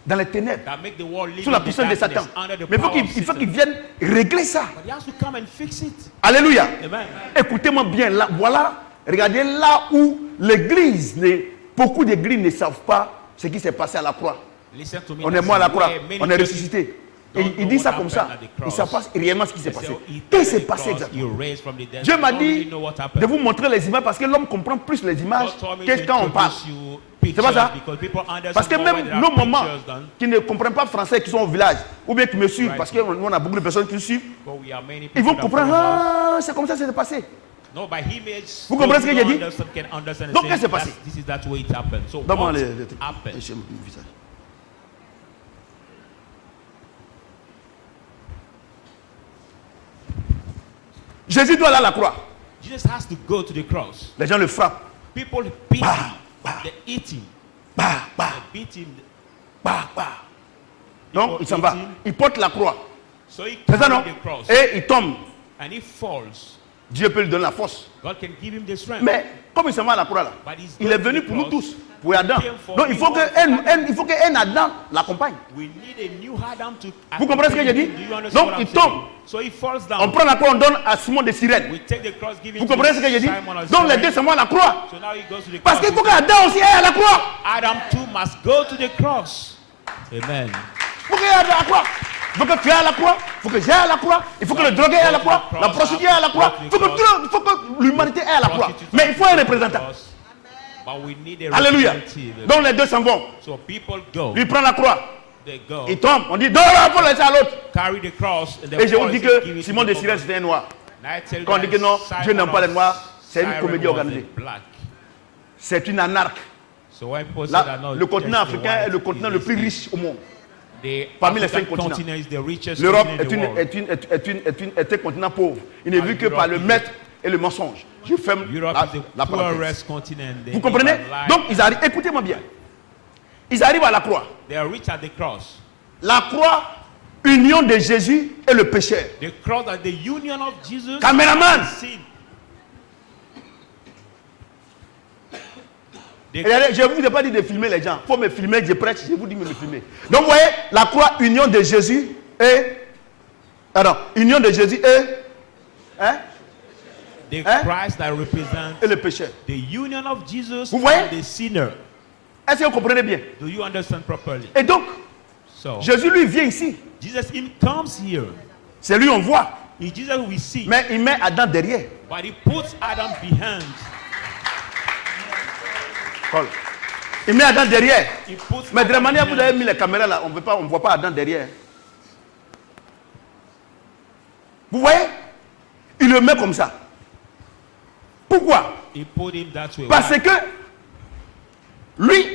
dans les ténèbres, that make the world live sous la in the puissance de darkness, Satan. under the Mais power of il faut Satan. qu'il vienne régler ça. But he has to come and fix it. Alléluia. Amen. Écoutez-moi bien, là, voilà, regardez là où l'église, beaucoup d'églises ne savent pas ce qui s'est passé à la croix. Listen to me. On est mort à la croix, Where many on est churches ressuscité. don't Il know dit what ça comme ça. happened at the Il ne cross. sait pas réellement ce qui s'est They say, passé. oh, he Qu'est-ce qui died s'est at the passé cross, exactement? he raised from the dead. Dieu m'a Don't really dit know what de happened. vous montrer les images parce que l'homme comprend plus les images God told me que to quand on parle. introduce you C'est pas ça? pictures because people understand Parce que more when même there are nos mamans pictures done. qui ne comprennent pas français, qui sont au village, ou bien qui me suivent, Right. parce qu'on a beaucoup de personnes qui nous suivent, But we are many ils people vont that comprendre, follow us. ah, c'est comme ça que ça s'est passé. No, by image. Vous comprenez ce que j'ai dit? Can understand Donc, qu'est-ce qui s'est passé? This is that way it happened. So Donne-moi what les happened? visage. Jésus doit aller à la croix. Jesus has to go to the cross. Les gens le frappent. People beat him. Bah, They eat him. bah, bah, They beat him. bah, bah. Donc, il s'en eat va. him. Il porte la croix. So he C'est ça, non? carried the cross. Et il tombe. And he falls. Dieu peut lui donner la force. God can give him the strength. Mais comme il s'en va à la croix là, But he's il going est venu to the pour nous cross. tous, pour Adam. He came for Donc il faut everyone. il faut qu'un Adam l'accompagne. We need a new Adam to Vous comprenez ce que j'ai dit? Do you understand Donc what I'm il saying? tombe. So he falls On down. prend la croix, on donne à Simon de Cyrène. We take the cross, give it Vous to comprenez ce que j'ai dit? Simon of Donc les Cyrene. deux s'en vont à la croix. So now he goes to the Parce cross. qu'il faut qu'Adam aussi aille à la croix. Adam too must go to the cross. Amen. Il faut qu'il aille à la croix. Il faut que tu ailles à la croix. Il faut que j'aille à la croix. Il faut que le drogué aille à la croix. La prostituée aille à la croix. Il faut que l'humanité aille à la croix. Mais il faut un représentant. But we need a Alléluia. representative. Donc les deux s'en vont. So people go. Lui prend la croix. They go. Il tombe. On dit, non, il faut laisser à l'autre. Carry the cross. And Et je vous fall dis and give que it Simon to de the Cyrène, other. c'était un noir. And I tell you Quand on dit que that non, Simon Dieu n'aime pas les of noirs, c'est une Cyrene comédie was a organisée. black. C'est une anarque. So when people say Là, that, no, le continent just the africain est white le continent is le plus the- riche au monde. The Parmi les African 5 continents. continent is the richest L'Europe continent in the world. est un continent pauvre. Il n'est vu que par le maître et le mensonge. Je ferme Europe is la the parenthèse. poorest continent. They Vous live comprenez? a life. Donc, ils arrivent, écoutez-moi bien. Ils arrivent à la croix. They are rich at the cross. La croix, union de Jésus et le pécheur. The cross at the union of Jesus. Caméraman. and sin. Et regardez, je ne vous ai pas dit de filmer les gens. Il faut me filmer, je prêche, je vous dis de me filmer. Donc, vous voyez, la croix, union de Jésus et... Pardon, union de Jésus et... The Hein? Christ that represents Et le pécheur. the union of Jesus Vous voyez? and the sinner. Est-ce que vous comprenez bien? Do you understand properly? Et donc, So Jésus, lui, vient ici. Jesus comes here. C'est lui, on voit. It's Jesus we see. Mais il met Adam derrière. But he puts Adam behind. Paul. Il met Adam derrière. He puts Mais de la Adam manière que vous behind. avez mis les caméras là, on ne voit pas Adam derrière. Vous voyez? Il le met comme ça. Pourquoi? He put him that way. Parce Why? que lui,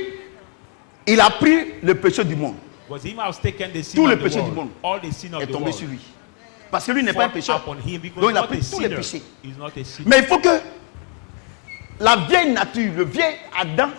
il a pris le péché du monde. Because he has taken the sin Tout of le the péché du world. monde All the sin of est the tombé world. sur lui. Parce que lui n'est pas un Fall pécheur. upon him because Donc il a not pris a tous les sinner. péchés. He's not a sinner. Mais il faut que la vieille nature, le vieil Adam,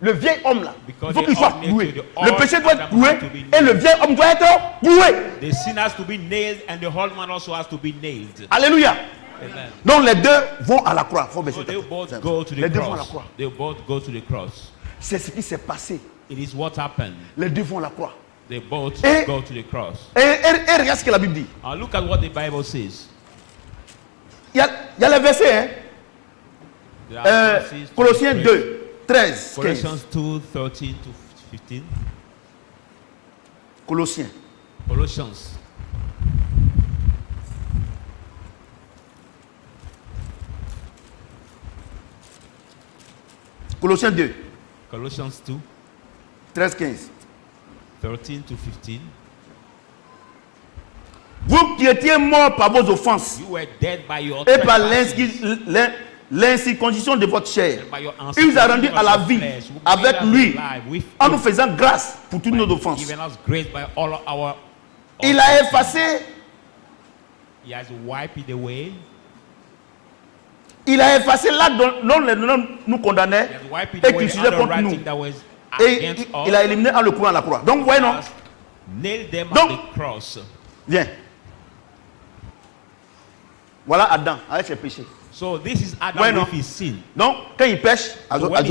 le vieil homme là, Because il faut the qu'il soit old nature, boué. the Le old péché doit Adam être boué has to be et le vieil homme doit être boué. The sin has to be nailed and the whole man also has to be nailed. Alléluia. Amen. Donc les deux vont à la croix. Faut baisser So ta they tête. both go to Les the deux vont à la cross. croix. They both go to the cross. C'est ce qui s'est passé. It is what happened. Les deux vont à la croix. They both Et- go to the cross. Et regarde ce que la Bible dit. And look at what the Bible says. Il y a les versets, hein? There are verses to Colossiens pray. 2, 13, 15. Colossians 2, 13 to 15. Colossiens. Colossians. Colossiens 2, Colossians 2, 13, 15. 13 to 15. Vous qui étiez morts par vos offenses You were dead by your et par trespasses, l'incirconcision de votre chair, by your il vous a rendu uncircumcision à la of vie your flesh, who avec made us lui alive with en him, nous faisant grâce pour toutes nos offenses. given us grace by all our. Il a effacé, He has wiped it away. l'acte dont les noms nous condamnaient He has wiped it et away qui suivait contre nous. underwriting that was Et against us. il a éliminé en le courant à la croix. Donc, vous voyez, non? Nailed them Donc- at the cross. Viens. Voilà Adam avec ses péchés. So this is Adam Ouais, non. with his sin. Donc, quand il pêche, So when he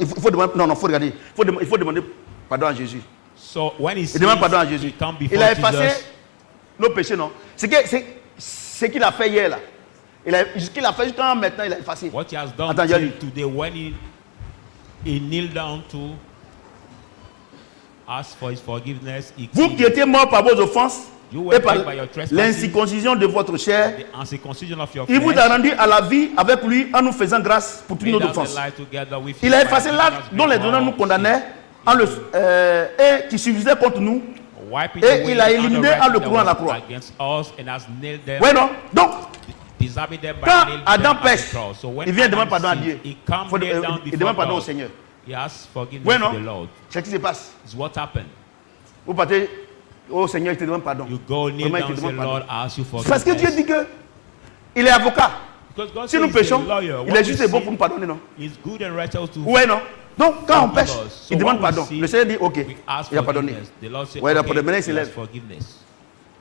il faut demander, non, faut regarder. Il faut demander pardon à Jésus. So when he Il sins, demande pardon à he Jésus. come Il before a effacé Jesus. nos péchés, non? Ce qu'il a fait hier, là. Ce qu'il a fait jusqu'à maintenant, il a effacé. What he has done Attends, till Yannick. today when he kneeled down to ask for his forgiveness, he Vous qui étiez morts par vos offenses You were et par dead by your trespasses. l'incirconcision de votre chair, the uncircumcision of your il vous a flesh, rendu à la vie avec lui en nous faisant grâce pour toutes made nos us offenses. alive together with Il him a by effacé giving l'acte us dont les grace donneurs nous for condamnaient et qui suffisait contre nous. wiping Et away il a the éliminé unrighteous en le that courant à la was croix. against us and has nailed them, Ouais, non? Donc, deserving them by quand nailing Adam them at the pêche, cross. So when il vient Adam demander pardon à sinned, Dieu. he come Faut- kneel down il before demande pardon au God. Seigneur. He asks forgiveness Ouais, to non? the Lord. C'est ce qui se passe. It's what happened. Vous partez, oh Seigneur, il te demande pardon. You go kneel Vraiment, il down, te say, demande pardon. Lord, I ask you Parce que Dieu forgiveness. dit que il est avocat. Because God Si says nous he's a péchons, lawyer. il When est juste we et bon sin, pour nous pardonner, non? he's good and righteous to Ouais, non? Donc, quand on pêche, forgive us. So il demande when we pardon. sin, Le Seigneur dit, ok, we ask il a pardonné. forgiveness. The Lord said, Ouais, il a okay, pardonné. Maintenant, il se he has lève. forgiveness.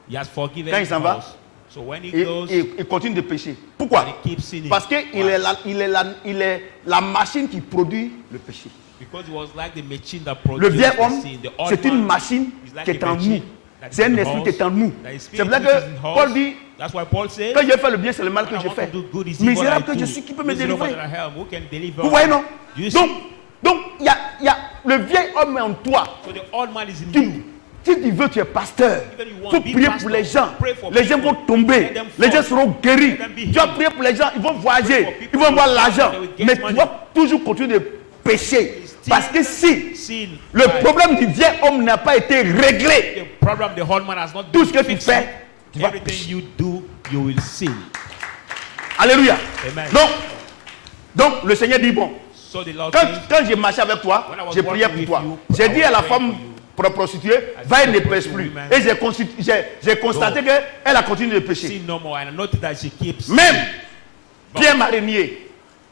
He has forgiven Quand il s'en va, us. So when he Et goes, il continue de pécher. Pourquoi? and he keeps sinning. Parce qu'il Why? est la machine qui produit le péché. Because it was like the machine that Le produced vieil the homme, sin. The old c'est une man machine is like qui est a en machine nous. that is C'est un in esprit us, qui est en nous. that is C'est spirit vrai which is in que us. Paul dit, That's why Paul says, quand je fais le bien, c'est le mal que when I je want fais. to do good, is evil I Misérable que do. je suis, qui peut me Miserable délivrer? that I am, who can deliver Vous voyez, me? non? You see? Donc, il y a le vieil homme en toi. So the old man is in you. Si tu veux, tu es pasteur. Even you Il want faut to be prier pastor, pour les gens. pray for Les gens people. vont tomber. Let them Les gens fall. seront guéris. Let them be Tu vas healed. prier pour les gens. Ils vont voyager. for people Ils vont avoir who l'argent. they will get Mais tu money. vas toujours continuer de pécher. Still Parce que si sin. le Right. problème du vieil homme n'a pas été réglé, The problem, the old man has not tout been ce que tu fixed. fais, tu vas Everything pécher. you do, you will sin. Alléluia. Amen. Donc, le Seigneur dit, bon, So the Lord quand, says, quand j'ai marché avec toi, When I was j'ai prié walking pour with toi. you, J'ai I dit was à la praying femme for you. pour la prostituée, va et ne said pêche to plus. women, Et j'ai constaté qu'elle a continué de pécher. sin no more. And I noticed that she keeps Même But Pierre m'a renié.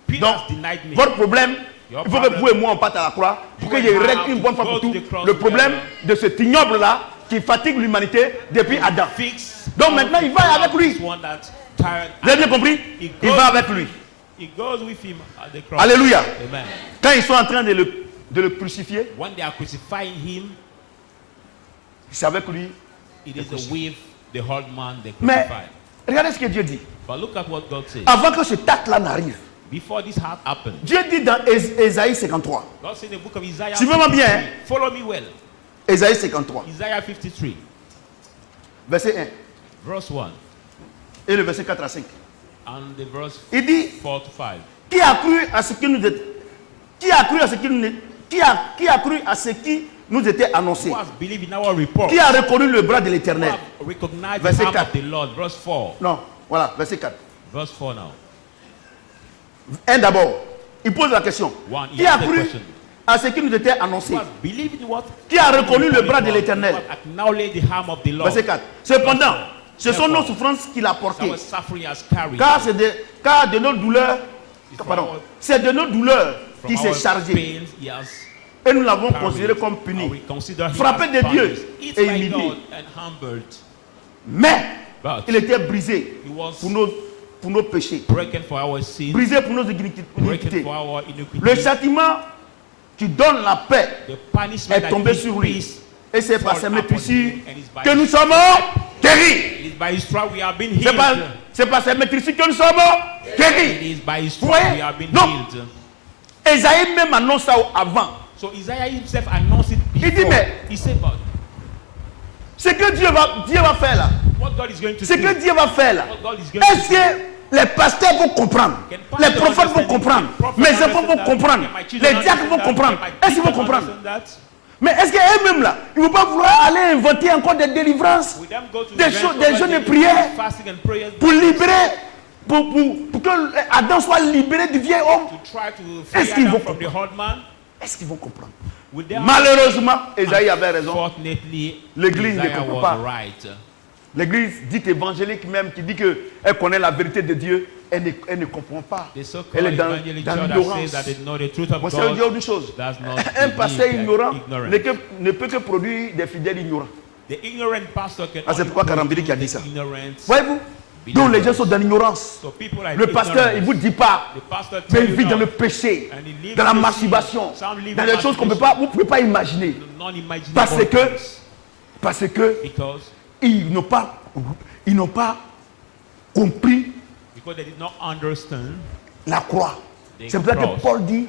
Peter Donc, has denied me. votre problème, Your il faut que problem, vous et moi on parte à la croix pour que you je and I règle have une to bonne fois go pour to tout the cross le problème together. de ce ignoble-là qui fatigue l'humanité depuis Adam. Fix Donc all maintenant, the il va avec problems, lui. this one that tired Vous avez bien compris? He Il goes va avec lui. He goes with him at the cross. Alléluia. Amen. Quand ils sont en train de le crucifier, When they are crucifying him, c'est avec lui. it is with the old man they Mais crucified. regardez ce que Dieu dit. But look at what God says. Avant que ce acte-là n'arrive, Before this had happened, Dieu dit dans Ésaïe 53. God said in the book of Isaiah Suivez-moi bien, 53, hein. follow me well. Ésaïe 53, Isaiah 53, verset 1 verse 1 et le verset 4 à 5. and the verse Il dit, 4 to 5. qui a cru à ce qui nous était, qui a cru à ce qui nous, qui a cru à ce qui nous était annoncé, Who has believed in our report? qui a reconnu le bras de Who l'Éternel. have recognized Verset the hand 4. of the Lord? Verse 4. Non, voilà, verset 4. Verse 4 now. Un d'abord, il pose la question. One, he Qui a asked the cru question. à ce qui nous était annoncé? Who has believed in what? Qui a reconnu le bras de l'Éternel? Who has acknowledged the hand of the Lord? Verset 4. Cependant, ce sont nos Therefore, souffrances qu'il a portées. our suffering has carried. Car de nos douleurs, pardon, c'est de nos douleurs From qu'il s'est our chargé. pains, he has Et nous l'avons carried. considéré comme And puni. we consider him Frappé as de Dieu punished. It's et by humilié. God and humbled. Mais But il était brisé he was pour nos péchés. broken for our sins, Brisé pour nos broken iniquités. for our iniquities. Le châtiment qui donne la paix The punishment est that tombé gives sur lui. peace, Et c'est par fall ses upon maîtrises him, and it's by que nous his- sommes guéris. It is by his stripe we have been C'est par, healed. c'est par ses maîtrises que nous sommes It guéris. is by his Vous stripe voyez? we have been Donc, healed. Esaïe même annonce ça avant. So Isaiah himself announced it Il dit, before. mais- He said, but Ce que Dieu va faire là, what God is going to ce do, que Dieu va faire là, what God is going to est-ce que les pasteurs vont comprendre, les prophètes vont comprendre, mes enfants vont comprendre, les diacres vont comprendre, est-ce qu'ils vont comprendre? Mais est-ce qu'eux-mêmes là, ils ne vont pas vouloir aller inventer encore des délivrances, des jeûnes et prières pour libérer, pour que Adam soit libéré du vieil homme? Est-ce qu'ils vont comprendre? Est-ce qu'ils vont comprendre? Malheureusement, Esaïe avait raison. L'Église ne comprend pas. L'église dite évangélique même qui dit qu'elle connaît la vérité de Dieu, elle ne comprend pas. Elle est dans l'ignorance. Moi, ça veut dire une chose. Un pasteur ignorant ne peut que produire des fidèles ignorants. Ah, c'est pourquoi Karambili qui a dit ça. Voyez-vous? Donc les gens sont dans l'ignorance. Le pasteur, il ne vous dit pas, mais il vit dans le péché, dans la masturbation, dans des choses qu'on ne peut pas, vous ne pouvez pas imaginer. Parce que ils n'ont pas compris la croix. C'est pour ça que Paul dit,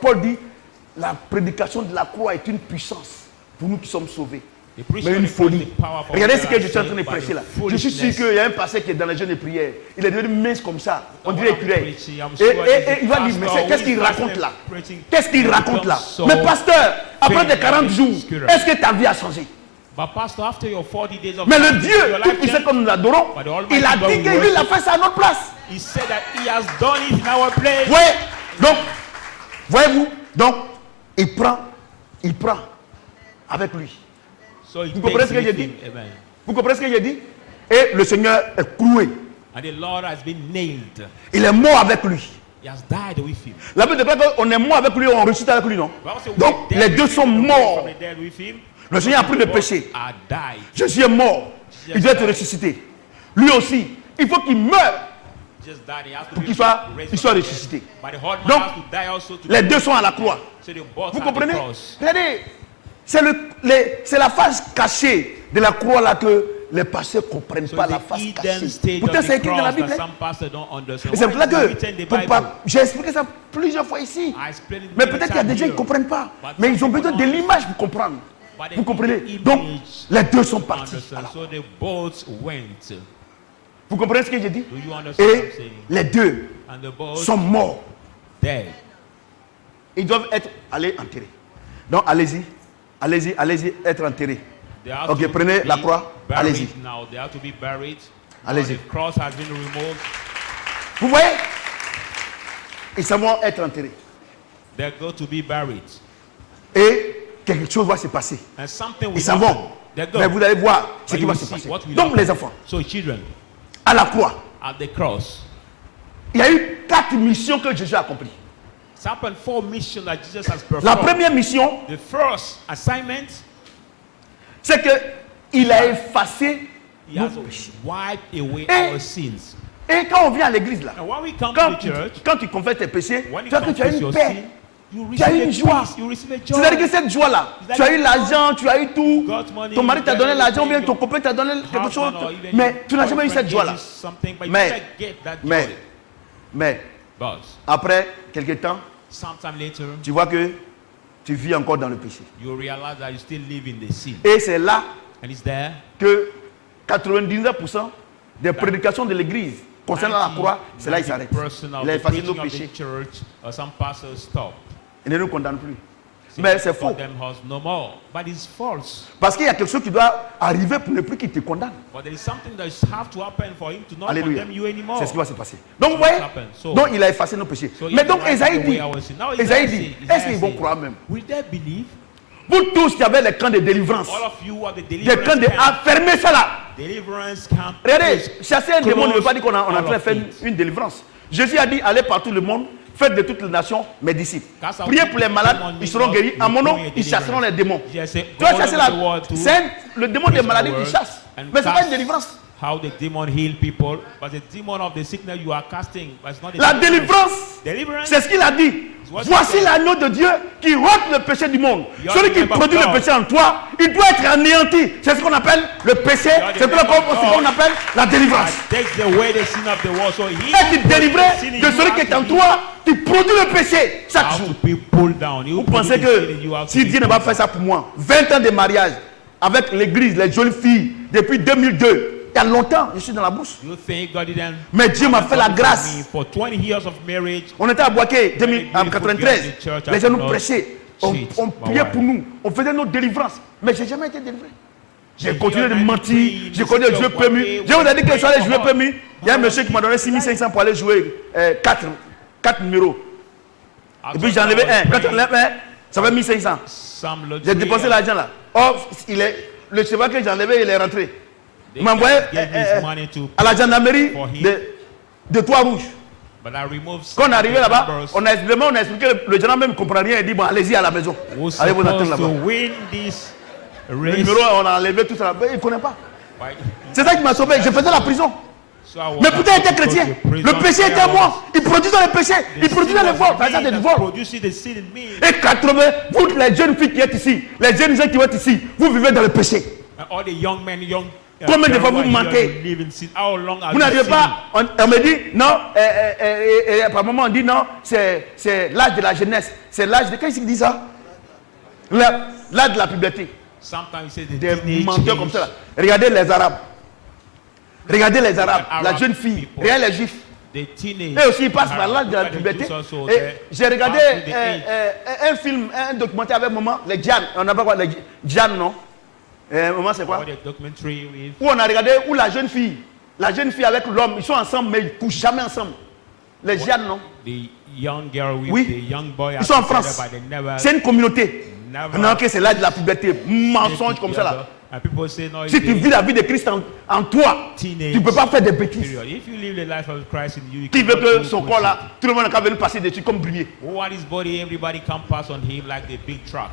Paul dit, la prédication de la croix est une puissance pour nous qui sommes sauvés. Mais une folie. Regardez ce que je suis en train de prêcher là. Je suis sûr qu'il y a un pasteur qui est dans les jeûnes et prières. Il est devenu mince comme ça. On dirait qu'il est. Et il va dire, mais qu'est-ce qu'il raconte là? Qu'est-ce qu'il raconte là? Mais pasteur, après des 40 jours, est-ce que ta vie a changé? Mais le Dieu tout puissant comme nous l'adorons, il a dit que lui l'a fait ça à notre place. Oui. Donc, voyez-vous, donc il prend avec lui. Vous comprenez ce que j'ai dit? Vous comprenez ce que j'ai dit? Et le Seigneur est cloué And the Lord has been nailed. Il est mort avec lui. He has died with him. La Bible déclare qu'on est mort avec lui, on ressuscite avec lui, non? Bible says Donc, we're les dead deux with sont him, morts. from the dead with him. Le Seigneur a pris le Both péché. are died. Jésus est mort. Il doit être ressuscité. Lui aussi, il faut qu'il meure Jesus died. He has to pour be qu'il soit raised from the dead. ressuscité. But the whole man Donc, has to die also to les be deux sont à la croix. So they both Vous are at the comprenez? cross. Regardez, c'est la face cachée de la croix là que les pasteurs ne comprennent So pas the la face hidden cachée. stage Pourtant, of c'est the écrit dans la cross Bible. that Hein. some pastors don't understand. Et c'est Why pour cela is it written in the que Bible? j'ai expliqué ça plusieurs fois ici. I explained it Mais many peut-être qu'il y a des times gens qui ne here. comprennent pas. But Mais some ils ont people besoin de don't l'image pour comprendre. But they Vous comprenez? need the Donc, image les deux sont to partis. understand. Alors, So they both went. vous comprenez ce que j'ai dit? Do you understand what I'm Et saying? les deux And they both sont morts. dead. Ils doivent être allés enterrés. Donc, allez-y. Allez-y, allez-y, être enterrés. They have Ok, to prenez be la croix. buried Allez-y. now. They have to be buried. Allez-y. Now the cross has been removed. Vous voyez? Ils s'en vont être enterrés. They're going to be buried. Et quelque chose va se passer. And something will Ils s'en happen. vont. They Mais go. vous allez voir ce But qui you va will se see passer. what will Donc, happen. les enfants, So children, à la croix, at the cross, il y a eu 4 missions que Jésus a accomplies. it's happened 4 missions that Jesus has performed. La première mission, The first assignment, c'est qu'il a effacé he nos has péchés. wiped away Eh. our sins. Et quand on vient à l'église là, And when we come quand to the church, quand tu confesses tes péchés, when tu you vois que tu as confess une your paix. sin, you Tu as receive une a joie. peace, you receive a C'est-à-dire que joy. cette joie-là, That tu as eu joy, l'argent, tu as eu tout, God's money, ton mari you t'a get donné l'argent, ou bien everything, ton copain t'a donné quelque chose, husband or even mais your tu n'as jamais eu boyfriend cette joie-là. gave you something, but you Mais- didn't get that Mais, joy. mais, But après quelques temps, sometime later, tu vois que tu vis encore dans le péché. you realize that you still live in the sin. Et c'est là And it's there. que 99% des prédications de l'église concernant la croix, c'est là qu'il s'arrête. 90% of Il a the effacé preaching nos of the péchés. church, some pastors stop. Il ne nous condamne plus. Mais c'est faux. Condemn us no more. But it's false. Parce qu'il y a quelque chose qui doit arriver pour ne plus qu'il te condamne. But there is something that have to happen for him to not Alléluia. condemn you anymore. C'est ce qui va se passer. Donc, vous voyez, happen. So- donc il a effacé nos péchés. So Mais he donc, wiped Esaïe away dit, our sin. Now Esaïe Isaiah dit, say- est-ce Isaiah qu'ils vont say, croire même? will they believe? Vous tous qui avez les camps de délivrance, All of you are the des camps deliverance de... camp. Fermez ça là. Deliverance camp. Regardez, Close- chasser un démon ne veut pas dire qu'on est en all train de of faire it. une délivrance. Jésus a dit, allez partout le monde, faites de toutes les nations mes disciples. Cast out Priez pour les malades, demons, ils seront guéris. En mon nom, ils chasseront les démons. Yes, say, Tu vas go chasser over the world to le démon des preach my maladies word qui chasse. and Mais ce n'est pas cast une délivrance. How the demon heal people, but the demon of the sickness you are casting, but it's not the La délivrance, Deliverance. c'est ce qu'il a dit. what Voici he said. l'agneau de Dieu qui ôte le péché du monde. You are Celui the qui Lamb of produit le God. péché en toi, il doit être anéanti. C'est ce qu'on appelle le péché. are the C'est ce Lamb of qu'on God. appelle la délivrance. That takes away the sin of the world. So he Être délivré de celui qui est en toi, qui produit le péché chaque how jour. to be pulled down. You Vous pensez que si Dieu ne va pas faire ça pour moi, 20 ans de mariage avec l'église, les jolies filles, depuis 2002, il y a longtemps, je suis dans la bourse. You think God didn't Mais Dieu m'a fait la for grâce. me for 20 years of marriage? On était à Boaké en beautiful 93. girls in church Les gens nous after prêchaient. On cheat. priait Wow. pour nous. On faisait nos délivrances. Mais je n'ai jamais été délivré. J'ai Mais continué de Dieu a mentir. pris, J'ai mais continué de si jouer tu as PMU. voté, Je vous ai dit que je suis allé oui, jouer oui. PMU. Il y a un monsieur qui m'a donné 6500 pour aller jouer 4 numéros. Et puis j'ai enlevé un. Quand tu enlèves un, ça fait 1500. J'ai dépensé l'argent là. Or, le cheval que j'ai enlevé, il est rentré. Il m'a envoyé à la gendarmerie de Trois-Rouges. Quand on est arrivé là-bas, on a expliqué, le gendarme ne comprend rien. Il dit, bon, allez-y à la maison. Allez vous attendre là-bas. Le numéro, on a enlevé tout ça. Il ne connaît pas. C'est ça qui m'a sauvé. Je faisais la prison. Mais pourtant, il était chrétien. Le péché était à moi. Il produisait le péché. Il produisait le vol. Ça, c'est du vol. Et 80, vous, les jeunes filles qui êtes ici, les jeunes gens qui vont ici, vous vivez dans le péché. Combien de fois vous mentez? Vous n'arrivez pas. On me dit, non, par moment on dit, non, c'est l'âge de la jeunesse. C'est l'âge de. Qu'est-ce qu'il dit ça? L'âge de la puberté. Des menteurs comme ça. Là. Regardez les Arabes. Regardez les Arabes, la jeune fille. Regardez les Juifs. Et aussi, ils passent par l'âge de la puberté. Et j'ai regardé un film, un documentaire avec maman, les Djan. On n'a pas quoi, les Djan, non? Maman, c'est quoi? Où on a regardé, où la jeune fille avec l'homme, ils sont ensemble, mais ils ne couchent jamais ensemble. Les Djan, non? Oui, ils sont en France. C'est une communauté. Non, que c'est l'âge de la puberté. Mensonge comme ça là. And people say, no, Si tu vis la vie de Christ en toi, teenage tu ne peux pas faire des bêtises. period. If you live the life of Christ in you, you Qui veut cannot que do son good corps là, things. tout le monde va venir passer dessus comme briller. What is body? Everybody can pass on him like the big truck.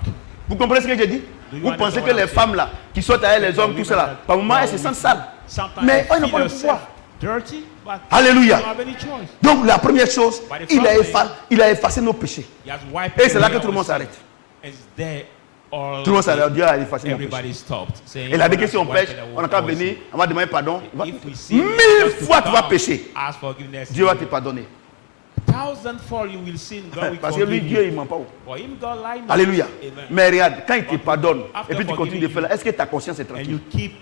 Vous comprenez ce que j'ai dit? Do you Vous pensez understand que what les I'm femmes là, qui sortent avec les hommes, tout cela, par moment elles se sentent sales. Sometimes Mais they elles n'ont feel pas le themselves pouvoir. dirty, but Alléluia. they don't have any choice. Donc la première chose, By the il a, first il a effacé nos péchés. He has wiped Et c'est là away que tout le our monde sin. s'arrête. It's there all Tout le monde s'arrête. day. Dieu a effacé nos péchés. Everybody stopped saying, Et la dit "God que has si on wiped pêche, away on n'a qu'à our venir, sin." on va demander pardon. If we sin, Mille just to fois tu vas come, pécher. ask forgiveness. Dieu va te pardonner. Thousandfold you will sin, God will Parce que lui, forgive Dieu, you. il ne ment pas. For him, God lie not. Alléluia. Amen. Mais regarde, quand il te But pardonne, after et puis tu continues de forgiving faire là, est-ce que ta conscience est And tranquille? you keep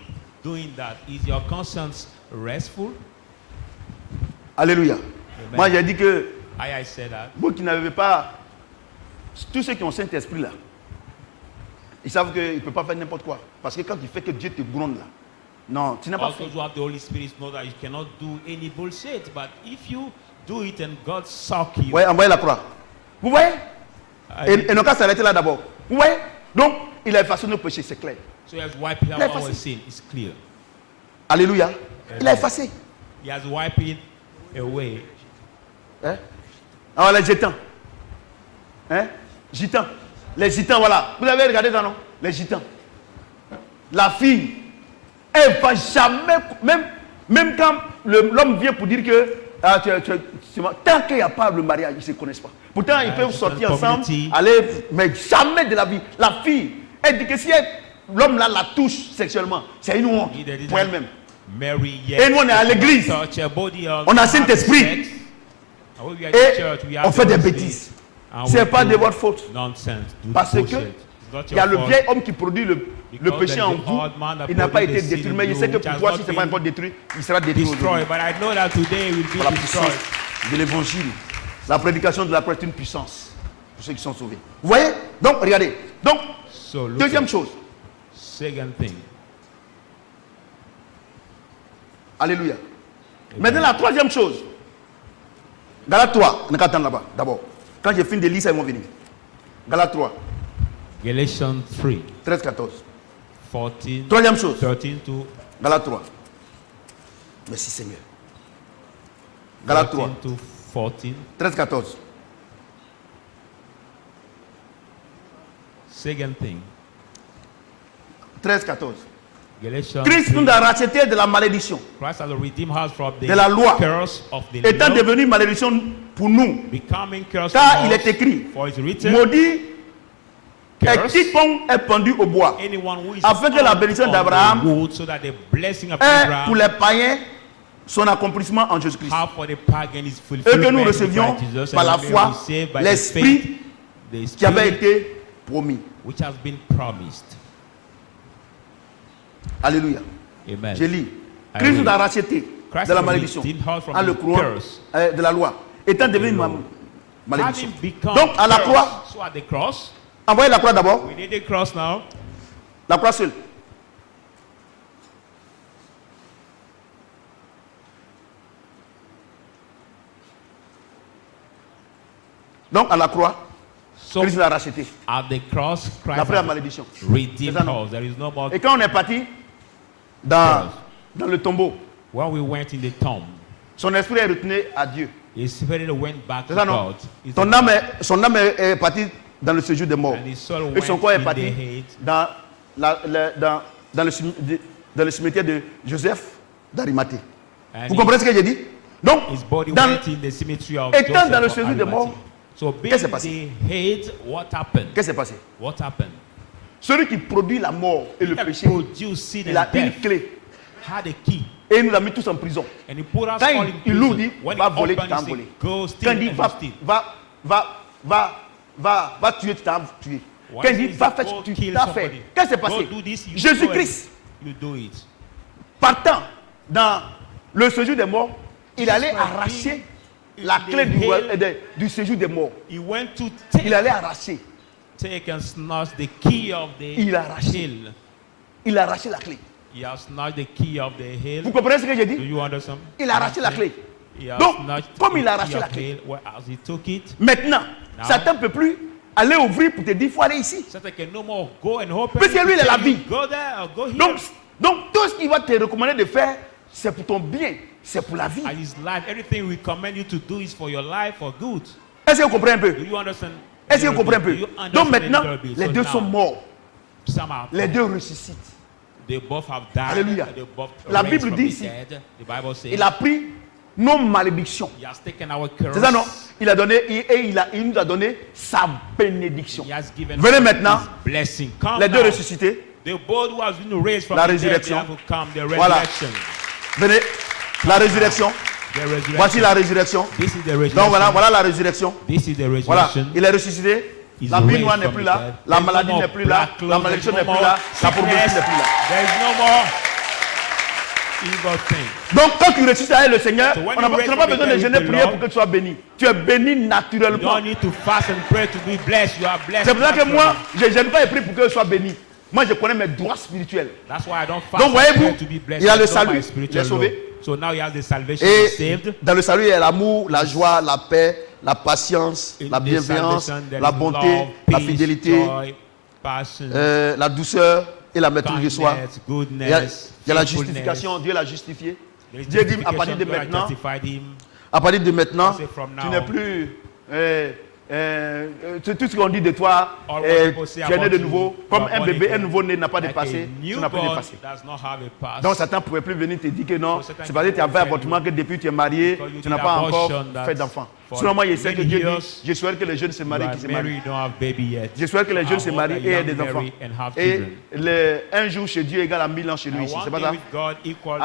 doing that. Is your conscience restful? Alléluia. Moi, j'ai dit que I said that. vous qui n'avez pas, tous ceux qui ont Saint-Esprit là, ils savent qu'ils ne peuvent pas faire n'importe quoi. Parce que quand il fait que Dieu te gronde là, non, tu n'as pas All fait. those who have the Holy Spirit know that you cannot do any bullshit. But if you do it and God suck you, Ouais, envoyez la croix. Vous voyez? I- Et non qu'à s'arrêter là d'abord. Vous voyez? Donc, il a effacé nos péchés, c'est clair. so he has wiped out Il a our effacé. sin. It's clear. Alléluia. Il a effacé. He has wiped it away. Hein? Alors les gitans. Hein? Gitans. Les gitans, voilà. Vous avez regardé ça, non? Les gitans. La fille, elle ne va jamais, même quand l'homme vient pour dire que ah, tant qu'il n'y a pas le mariage, ils ne se connaissent pas. Pourtant, ils peuvent sortir ensemble, community. aller, mais jamais de la vie. La fille, elle dit que si l'homme là la touche sexuellement, c'est une honte He that pour didn't elle-même. marry yet. Et nous, on est à l'église. Touch her body or On a have Saint-Esprit. sex. And when we are in Et church, we have on fait the des Holy Spirit. bêtises. And Ce we n'est pas do de votre faute. Nonsense. Do Parce que bullshit. It's not il y a your le fault. vieil homme qui produit le Because péché there en is the vous. old man that Il n'a pas produces été the détruit. sin Mais in je sais you, que which pour has toi, not si ce n'est pas been encore détruit, il sera détruit destroyed. aujourd'hui. But I know that today will Pour be la puissance destroyed. de l'évangile. La prédication de la croix est une puissance pour ceux qui sont sauvés. Vous voyez? Donc, regardez. Donc, So look deuxième at chose. second thing. Alléluia. Maintenant, la troisième chose. Galate 3. On n'a qu'à attendre là-bas, d'abord. Quand j'ai fini de lire ça, ils vont venir. Galate 3, Galatians 3, 13, 14. 14, Troisième chose. 13 to Galate 3. Merci Seigneur. Galate 3, 13 to 14. 13, 14. Second thing. 13, 14. Galatians Christ 3. nous a racheté de la malédiction, Christ has redeemed us from the de la loi, curse of the étant law, devenu malédiction pour nous. becoming curse Car for il us, est écrit, for it's written, maudit et curse quiconque est pendu au bois, anyone who is afin que la hung bénédiction on d'Abraham the wood, so that the blessing of est pour Abraham les païens son accomplissement en Jésus-Christ. have for the pagan is Et fulfilled que nous in recevions Christ Jesus, par and la we may foi receive by the l'Esprit faith, the qui avait Spirit été promis. which has been promised. Alléluia. Amen. Je lis. I Christ read. nous a racheté Christ de la has malédiction redeemed us from en le the courant curse. de la loi, étant devenu law. malédiction. Having become Donc à la cursed, croix, so at the cross, envoyez la croix d'abord, we need the cross now. la croix seule. Donc à la croix, So Christ l'a racheté. at the cross, Christ Après la has malédiction. redeemed C'est ça, non? us. There is no more. Et quand on est parti dans le tombeau, When we went in the tomb, son esprit est retourné à Dieu. his spirit went back C'est to ça, non? God. It's Son âme est partie dans le séjour des morts. And his soul Et son went corps est in parti the hate. dans le cimetière de Joseph d'Arimathée. And Vous comprenez ce que j'ai dit? Donc, his body dans- went in the cemetery of étant Joseph dans le of séjour des Arimathea. morts, So being qu'est-ce qui s'est passé? the hate, what happened? qu'est-ce qui s'est passé? What happened? Celui qui produit la mort et le That péché, produced sin il a and une death, clé. had a key. Et il nous a mis tous en prison. And he put us Quand all in il loue, prison. dit, When va he voler, tu opened, t'as he said, volé. go Quand steal il dit, and you steal. va tuer, tu t'as tué. Why Quand il dit, says va go faire, tu kill t'as somebody? fait. Qu'est-ce qui s'est Go passé? do this, you Jésus-Christ, You do it. partant dans le séjour des morts, il Jesus allait was arracher being la in clé the hell. du séjour des morts. He went to Il allait arracher. take and snatch the key of the Il a arraché. hill. Il a arraché la clé. He has snatched the key of the hill. Vous comprenez ce que j'ai Do dit? you understand? Il a arraché la clé. He has Donc, snatched comme the il a key arraché of la the clé. hill, whereas he took it, Maintenant, Now- Satan ne peut plus aller ouvrir pour te dire, il faut aller ici. Satan can no more go and open. Parce que lui, il est la tell you, vie. Go there or go here. Donc, tout ce qu'il va te recommander de faire, c'est pour ton bien, c'est pour la vie. And his life, everything we command you to do is for your life, for good. Est-ce que vous comprenez un peu? Do you understand? Est-ce que vous comprenez un peu? Do you understand Donc a maintenant, little bit? les So deux now, sont morts. some are Les deux ressuscitent. They both have died. Alléluia. They both La raised Bible from dit the ici, dead. The Bible says, Il a pris nos malédictions. he has taken our curse. C'est ça, non? Il a donné, il nous a donné sa bénédiction. He has given Venez us maintenant. his blessing. Come Les deux now. ressuscités. The both who has been raised from La the dead, résurrection. they have come. The Voilà. resurrection. Venez. La résurrection. The resurrection. Voici la résurrection. This is the resurrection. Donc voilà la résurrection. This is the Voilà. resurrection. Il est ressuscité. He's La vie raised noire n'est from plus the là. dead. La There is maladie no more n'est plus là. black La clothes, malédiction there n'est is plus no là. more La pauvreté sickness. n'est plus là. There is no more evil thing. Donc quand tu ressuscites avec le Seigneur, So when tu n'as you raise pas from the besoin de dead jeûner with the prier Lord, pour que tu sois béni. Tu es béni You naturellement. don't need to fast and pray to be blessed. You are blessed. C'est pour ça que naturally. moi, je ne gêne pas et prie pour que je sois béni. Moi, je connais mes droits spirituels. That's why I don't fast Donc, and voyez-vous, pray to be blessed. il a I le know salut, my il est spiritual sauvé. law. So now he has the salvation, he's saved. Et dans le salut, il y a l'amour, la joie, la paix, la patience, In la the bienveillance, salvation, there la is bonté, love, la peace, fidélité, joy, passion, la douceur et la maîtrise de soi. kindness, Il y a, goodness, il y a la faithfulness. justification, Dieu l'a justifié. There is Dieu dit à justification, partir de God has maintenant, justified him. à partir de maintenant, Say from tu now. n'es plus. Tout ce qu'on dit de toi, All what people say tu es né about de nouveau. you, Comme you are un born bébé, again. un nouveau-né n'a pas de Like passé, a tu n'as pas de newborn passé. does not have a past. Donc Satan ne pouvait plus venir te dire que non, So Satan c'est parce que tu as fait can avortement que depuis que tu es marié, Because you tu n'as did pas encore abortion, fait that's d'enfant. for Selon moi, je sais que many Dieu years. dit, je souhaite que les jeunes se You marient, are qui se married, marient. you don't have baby yet. Je souhaite que les jeunes se I want marient that et aient young des enfants. marry and have Et children. un jour chez Dieu égale à 1000 ans chez lui And ici. one C'est pas day ça? with God equal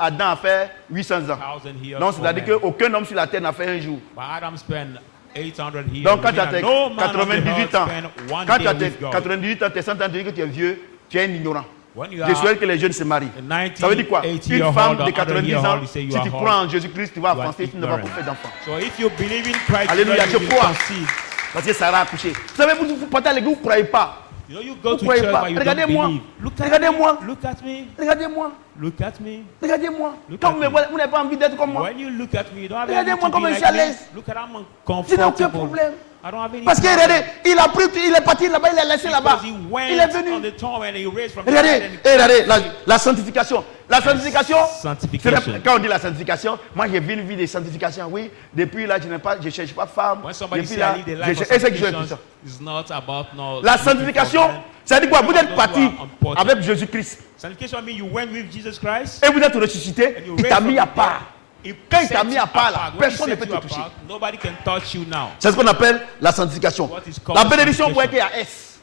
Adam a fait 800 ans. 1,000 years Donc for c'est-à-dire man. qu'aucun homme sur la terre n'a fait un jour. But Adam spent 800 years. Donc quand tu as and tes no man on the 98 earth ans, spent one quand tu day as tes with God. 98 ans, tes 100 ans, tu dis que tu es vieux, tu es un ignorant. When you Je are souhaite que les jeunes se marient. 90, Ça veut dire quoi? 80 Une year femme old de or 90 100 ans, years, you say you si are tu old, crois en Jésus-Christ, tu vas you are avancer, tu ne vas pas ignorant. faire d'enfant. So if you believe in Christ, Alléluia, you je will crois. conceive. Parce que Sarah a accouché. Vous savez, vous partez à l'église, vous ne croyez pas. You know, you go Vous to croyez church, pas. but you don't Regardez-moi. believe. Look at Regardez-moi. me. Look at me. Regardez-moi. Look at me. Regardez-moi. Look Quand at vous me me. voyez, vous n'avez pas envie d'être comme moi. When you look at me, you don't have Regardez-moi any to comme be je like suis à me. l'aise. Look at I'm Je n'ai aucun comfortable. problème. I don't have any Parce que problem. regardez, il est parti là-bas, il est laissé là-bas. Because he went Il est venu. on the tomb and he raised from the Regardez, dead and he regardez la sanctification. La sanctification, Sanctification. c'est quand on dit la sanctification, moi j'ai vu une vie de sanctification. Oui, depuis là, je ne cherche pas de femme. When somebody Depuis say là, I need a je life cherche. of Et c'est que je fais sanctification, ça. it's not about no. La sanctification, ça dit quoi? Vous êtes parti avec Jésus-Christ Sanctification means you went with Jesus Christ. et vous êtes ressuscité. And you Il raised t'a from mis the à dead. part. He Quand il set t'a mis you à part là, apart. When he personne ne set peut you te toucher. apart, nobody can touch you now. C'est ce qu'on appelle la sanctification. What is called La bénédiction, vous voyez sanctification. qu'il y a S.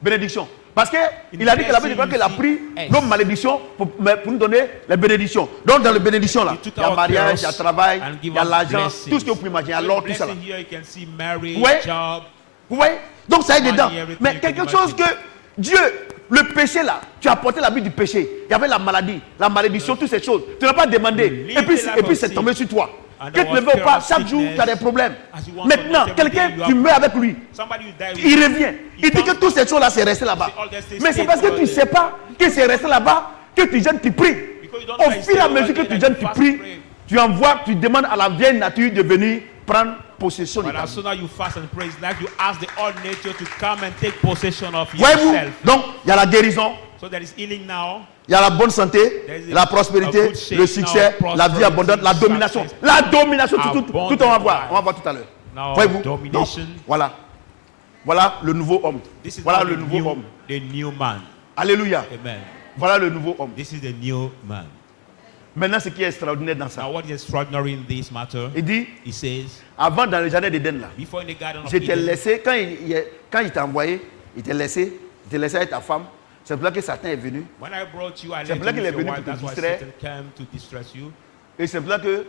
Bénédiction. Parce qu'il a dit que la Bible qu'il a pris nos malédictions pour nous donner les bénédictions. Donc dans les bénédictions là, He took il y a our mariage, curse il y a travail, and il give y a us l'argent, blessings. tout ce que vous pouvez imaginer, alors tout ça là. Blessing here, you can see marriage, Ouais. job. Vous voyez? Donc ça est dedans. Money, everything Mais you quelque can chose imagine. que Dieu, le péché là, tu as porté la vie du péché. Il y avait la maladie, la malédiction, toutes ces choses. Tu n'as pas demandé. You Et puis live the c'est life tombé sur toi. And Que there tu ne was veux pas, chaos, chaque jour tu as des sickness. problèmes. As you want Maintenant, to know, quelqu'un, every day you tu have- meurs avec lui. Somebody will die with Il you. revient. Il dit que toutes ces choses-là, c'est resté là-bas. See, all that stays Mais c'est stay parce que all tu ne day. sais pas que c'est resté là-bas que tu jeûnes, tu pries. Because you don't Au know fur et à it's mesure que still tu like jeûnes, you tu fast pries, pray. tu envoies, tu demandes à la vieille nature de venir prendre possession de But ta as vie. soon as you fast and pray, it's like you ask the old nature to come and take possession of Voyez-vous? yourself. Donc, il y a la guérison, So there is healing now. il y a la bonne santé, There is la a prospérité, good shape le succès, now, la vie abondante, la prosperity, domination. success. La domination, tout on va voir. Abundant On va voir tout à l'heure. Now, Voyez-vous? Donc, domination. voilà. Voilà le nouveau homme. This is Voilà now le nouveau homme. the new man. Alléluia. Amen. Voilà le nouveau homme. This is the new man. Maintenant, ce qui est extraordinaire dans ça, Now, what is extraordinary in this matter? il dit, He says, avant dans le jardin d'Éden là, before in the garden of je t'ai Eden, laissé, quand il t'a envoyé, il t'a laissé avec ta femme. C'est pour ça que Satan est venu. when I brought you, I C'est led pour ça you qu'il est with venu your pour wife. te That's why distraire. Satan came to distress you. Et c'est pour ça que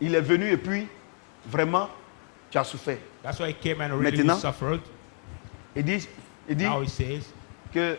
il est venu et puis, vraiment, tu as souffert. That's why he came and really Maintenant, suffered. Il dit Now he says, que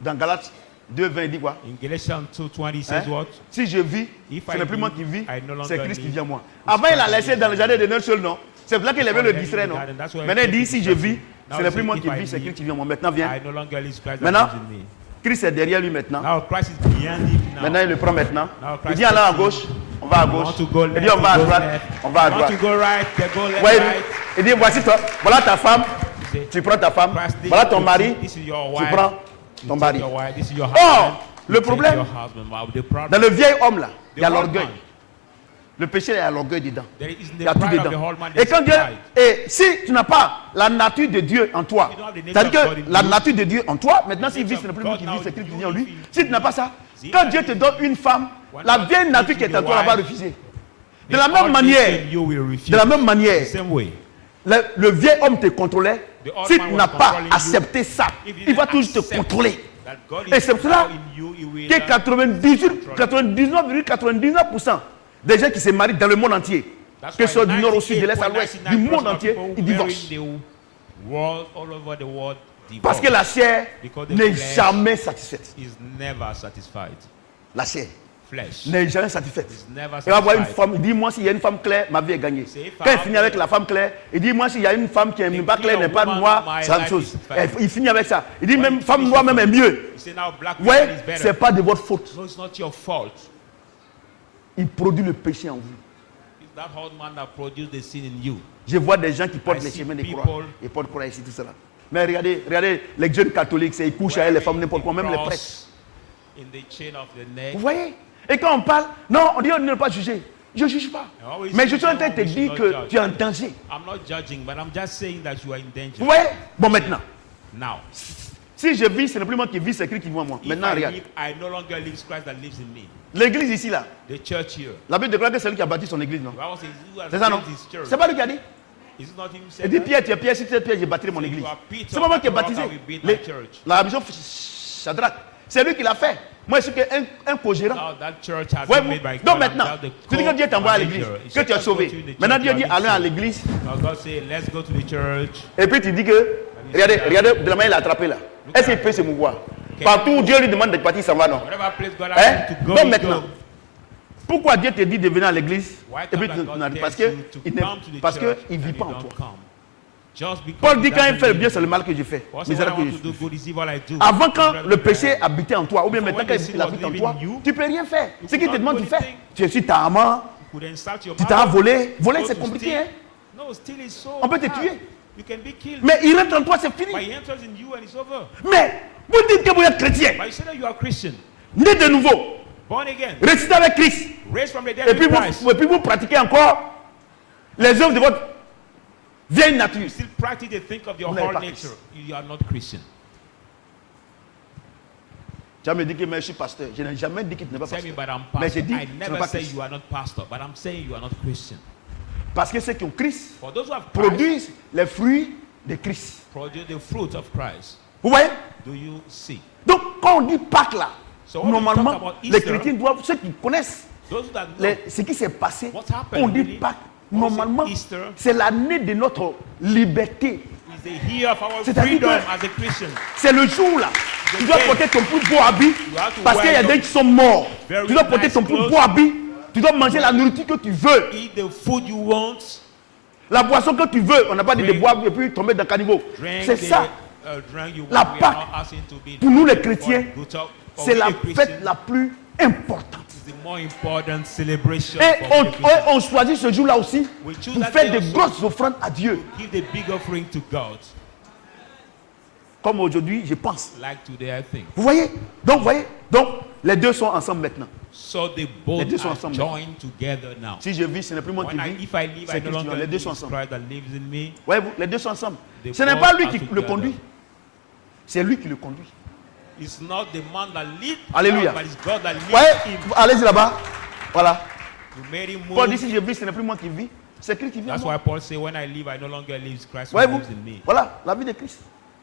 dans Galates 2:20, il dit quoi? in Galatians 2:20, he says Hein? what? Si je vis, If ce I n'est plus moi live, qui vis, I no longer c'est Christ qui live. vit en moi. It's Avant, il a Christ laissé who dans lives le in jardin me. d'Éden seul, non? C'est pour ça qu'il avait le Before distrait, I non? live in the garden, that's why Maintenant, il I dit, take si it je vis, Now ce n'est he plus says, moi if qui I vis, c'est live, Christ qui vit en moi. Maintenant, viens. I no longer live, Christ that Maintenant, lives in me. Christ est derrière lui maintenant. Now Christ is behind him now. Maintenant, il le prend maintenant. Now Il Christ dit, allant à takes him. gauche, va à You gauche. want to go Il left, dit, on va à they go droite. left. On va à You want droite. to go right, they go left, Ouais, right. il dit, voici toi. Voilà ta femme. say, Tu prends ta femme. Christ, Voilà ton mari. this is your Tu wife. prends You ton take mari. your wife, this is your Or, husband. le You take problème, your husband. Well, the problem, dans le vieil homme là, il y a the old l'orgueil. man, Le péché, il y a l'orgueil dedans. there is in Il y a the tout pride of the dedans. old man, Et there's quand Dieu, pride. et si tu n'as pas la nature de Dieu en toi, You don't have the nature c'est-à-dire of God que in la you. nature de Dieu en toi, maintenant The s'il vit, nature c'est le of plus moi God qui now vit, c'est in Christ qui you, vit en lui. if Si tu n'as pas ça, See, quand if Dieu you te give donne une femme, When la God vieille nature gives qui est you en the toi, elle va wife, refuser. the De la old même nature manière, in you will refuse. de la même manière, The same way. le vieil homme te contrôlait. The old Si man tu was n'as pas controlling you. accepté ça, If you il va didn't toujours te accept contrôler. that God Et is c'est pour cela now in you, he will que 99,99% des gens qui se marient dans le monde entier, That's que why ce soit du nord au sud, de l'est à l'ouest, du 98.99% monde of entier, people ils who marry divorcent. in the world, all over the world, Parce divorce. que la chair Because the n'est flesh jamais satisfaite. is never satisfied. La chair Flesh n'est jamais satisfaite. is never Il va voir une satisfied. femme, il dit moi s'il y a une femme claire, ma vie est gagnée. C'est if Quand il I finit have avec la femme claire, il dit moi s'il y a une femme qui n'est pas clear claire, n'est pas woman, noire, my c'est la même life chose. is fine. Il finit avec ça. Il dit When même he femme finishes noire même est mieux. You say now black Ouais, woman is better. c'est pas de votre faute. No, it's not your fault. Il produit le péché en vous. It's that old man that produced the sin in you. Je vois des gens qui portent I les see chemins des people- croix. Ils portent croix ici, tout cela. Mais regardez, regardez les jeunes catholiques, c'est ils couchent avec les femmes n'importe quoi, même les prêtres. Cross in the chain of the neck. Vous voyez? Et quand on parle, non, on dit on ne doit pas juger. Je ne juge pas. always Mais je suis en say, train de te no, we dire should que not judge. tu es en danger. I'm not judging, but I'm just saying that you are in danger. Vous voyez? Bon, maintenant, Now, si je vis, ce n'est plus moi qui vis, c'est Christ qui vit en moi. if Maintenant, I regarde. live, I no longer live, it's Christ that lives in me. L'église ici, là, The church here. la Bible déclare que c'est lui qui a bâti son église, non? The Bible says, who has C'est ça, non? built his church? C'est pas lui qui a dit? Is it not him Il saying dit that? Pierre, tu es Pierre, si tu es Pierre, j'ai bâti mon Say, église. you are Peter, C'est pas moi qui ai that rock baptisé. I will build Les- my church. La mission Shadrach, c'est lui qui l'a fait. Moi, je suis un co-gérant. Now that church has Ouais, been made by God. donc I'm maintenant, just the tu dis que Dieu t'envoie à co-manager. l'église, He que said, tu es "Let's go sauvé. to the Maintenant, church, Dieu you dit are allons à saved." l'église. Now God say, let's go to the church. Et puis tu dis que, regardez, regardez de la main il a attrapé là. Est-ce qu'il peut se mouvoir? Partout où Dieu lui demande d'être parti, il s'en va, non? Whatever place God Hein? asks you to go, Donc you maintenant, go. pourquoi Dieu te dit de venir à l'église? Why Et puis can't tu God n'as dit tell parce you que to il come to the ne parce que church il and vit you pas en don't toi. come? Just because Paul he dit quand il doesn't fait le live bien, in c'est le you. mal que je fais. Paul said, Misère when I que want je to do fais. good is evil I do. Avant quand Rather le than péché bad. habitait en toi, ou bien Before maintenant when the qu'il sin habite was en living toi, in you, tu peux rien faire. Ce qu'il te could not demande, do tu fais. anything. Tu es ta maman, You could insult your tu t'as mother, volé. Voler, go c'est to compliqué, steal. hein? No, steal is so On peut te hard. tuer. You can be killed. Mais il rentre en toi, c'est But fini. he enters in you and it's over. Mais vous dites que vous êtes chrétien, But you say that you are Christian, né de nouveau, born again, ressuscité avec Christ, raised from the dead et puis with Christ. vous pratiquez encore les œuvres de votre vieille nature. You still practice the think of your Vous n'avez whole pas nature. Christ. You are not Christian. Tu vas me dire que mais je suis pasteur. Je n'ai jamais dit que tu n'es pas Tell me, pasteur. but I'm Mais j'ai pastor. dit, I tu n'es never pas say Christ. you are not pastor, but I'm saying you are not Christian. Parce que ceux qui ont Christ For those who have Christ, produisent les fruits de Christ. produce the fruit of Christ. Vous voyez? Do you see? Donc, quand on dit Pâques là, So when we normalement, talk about les Easter, chrétiens doivent, ceux qui connaissent Those that know ce qui s'est passé, What happened on dit really? Pâques, When we say normalement, Easter, c'est l'année de notre liberté. is the year of our C'est-à-dire freedom que- as a Christian. C'est le jour là. Tu dois day. porter ton plus beau habit have to parce qu'il y a wear des gens qui sont morts. very Tu dois porter nice ton plus clothes. beau habit. Tu dois manger la nourriture que tu veux. Eat the food you want. La boisson que tu veux. On n'a pas dit de Drink. boire et puis tomber dans le caniveau. Drink C'est the ça. drink you La want. We Pâques, are not asking to be pour nous les drunk chrétiens, or good talk. For c'est we, la the fête Christians, la plus importante. it's the more important celebration Et for the Christians. on choisit ce jour-là aussi We choose pour that faire day de also. grosses offrandes à Dieu. Give the big offering to God. Comme aujourd'hui, je pense. Like today, I think. Vous voyez? Donc, les deux sont ensemble maintenant. So they Les both deux sont are ensemble. joined together now. Si je vis, ce n'est plus moi qui When vis. if I live, c'est I no Christ qui vit. longer Les live, deux it's sont ensemble. Christ that lives in me. Voyez-vous, les deux sont ensemble. They Ce n'est both pas lui are qui le together. conduit. C'est lui qui le conduit. It's not the man that leads, Alléluia. but it's God that leads Voyez, him. allez-y là-bas. Voilà. You made him Paul dit, move. si je vis, ce n'est plus moi qui vis. C'est Christ qui vit en That's moi. why Paul said, when I live, I no longer live, it's Christ who Voyez-vous? lives in me. Voilà, la vie de Christ.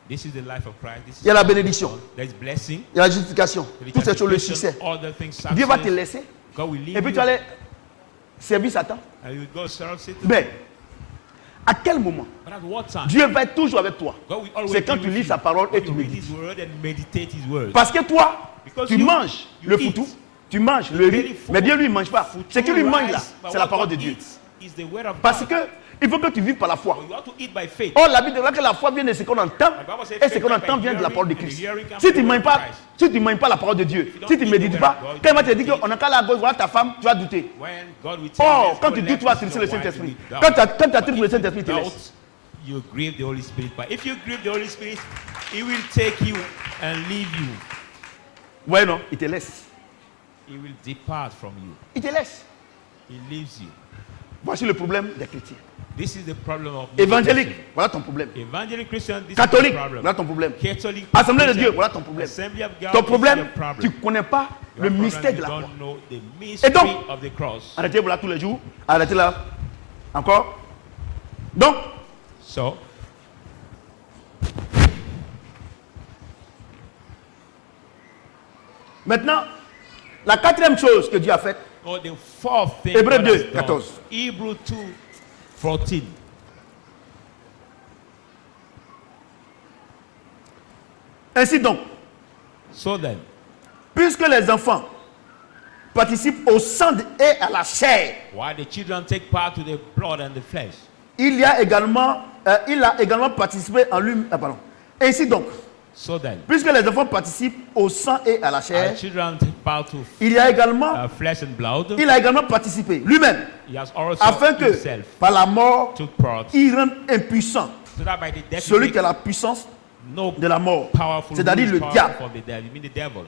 This is the life of Christ. This is Il y a la bénédiction. There's blessing. Il y a la justification. Toutes ces choses, le succès. All the things, Dieu va te success. laisser. God will leave Et puis you, tu allais servir Satan. and you go serve Satan. Mais, à quel moment But at what time? Dieu va être toujours avec toi? God will always C'est quand be tu with lis you. sa parole et When tu you read médites. His word and meditate His word. Parce que toi, Because tu you- manges you le eat. foutou, tu manges le riz, Very full. mais Dieu lui ne mange pas. Full Ce qu'il lui mange là, rice, but c'est la what parole God de Dieu. eats is the word of Parce God. que Il faut que tu vives par la foi. You have to eat by faith. Or, la Bible dit que la foi vient de ce qu'on entend, et ce qu'on entend vient de la parole de Christ. Si tu ne manges pas, la parole de Dieu, si tu ne médites pas, quand il va te dire qu'on a qu'à la gauche, voilà ta femme, tu vas douter. Or, quand tu doutes, tu vas trisser le Saint-Esprit. Quand tu as trisé le Saint-Esprit, tu te laisses. You grieve the Holy Spirit. But if you grieve the Holy Spirit, He will take you and leave you. Ouais, non, il te laisse. He will depart from you. Il te laisse. He leaves you. Voici le problème des chrétiens. This is the problem of Évangélique, voilà ton problème. Evangelic Christian, this Catholique, is the problem. voilà ton problème. Catholic Assemblée de Christian, Dieu, voilà ton problème. Assembly of God, Ton this is problème, your problem. tu ne connais pas Your le problem, mystère de you la don't croix. know the Et mystery donc, of the cross. arrêtez-vous là tous les jours. Arrêtez là. Encore. Donc, So, maintenant, la quatrième chose que Dieu a faite, the fourth thing Hébreux God 2, has done, 14. Hebrew 2, 14. ainsi donc, So then, puisque les enfants participent au sang et à la chair, while the children take part to the blood and the flesh, il a également participé en lui. Pardon. Ainsi donc, so then, puisque les enfants participent au sang et à la chair, our children take part to il a également participé lui-même, he has also afin que himself par la mort, took part, il rende impuissant so that by the death he celui qui a makes la puissance no de la mort, powerful, c'est-à-dire who is le powerful diable. from the devil, you mean the devil.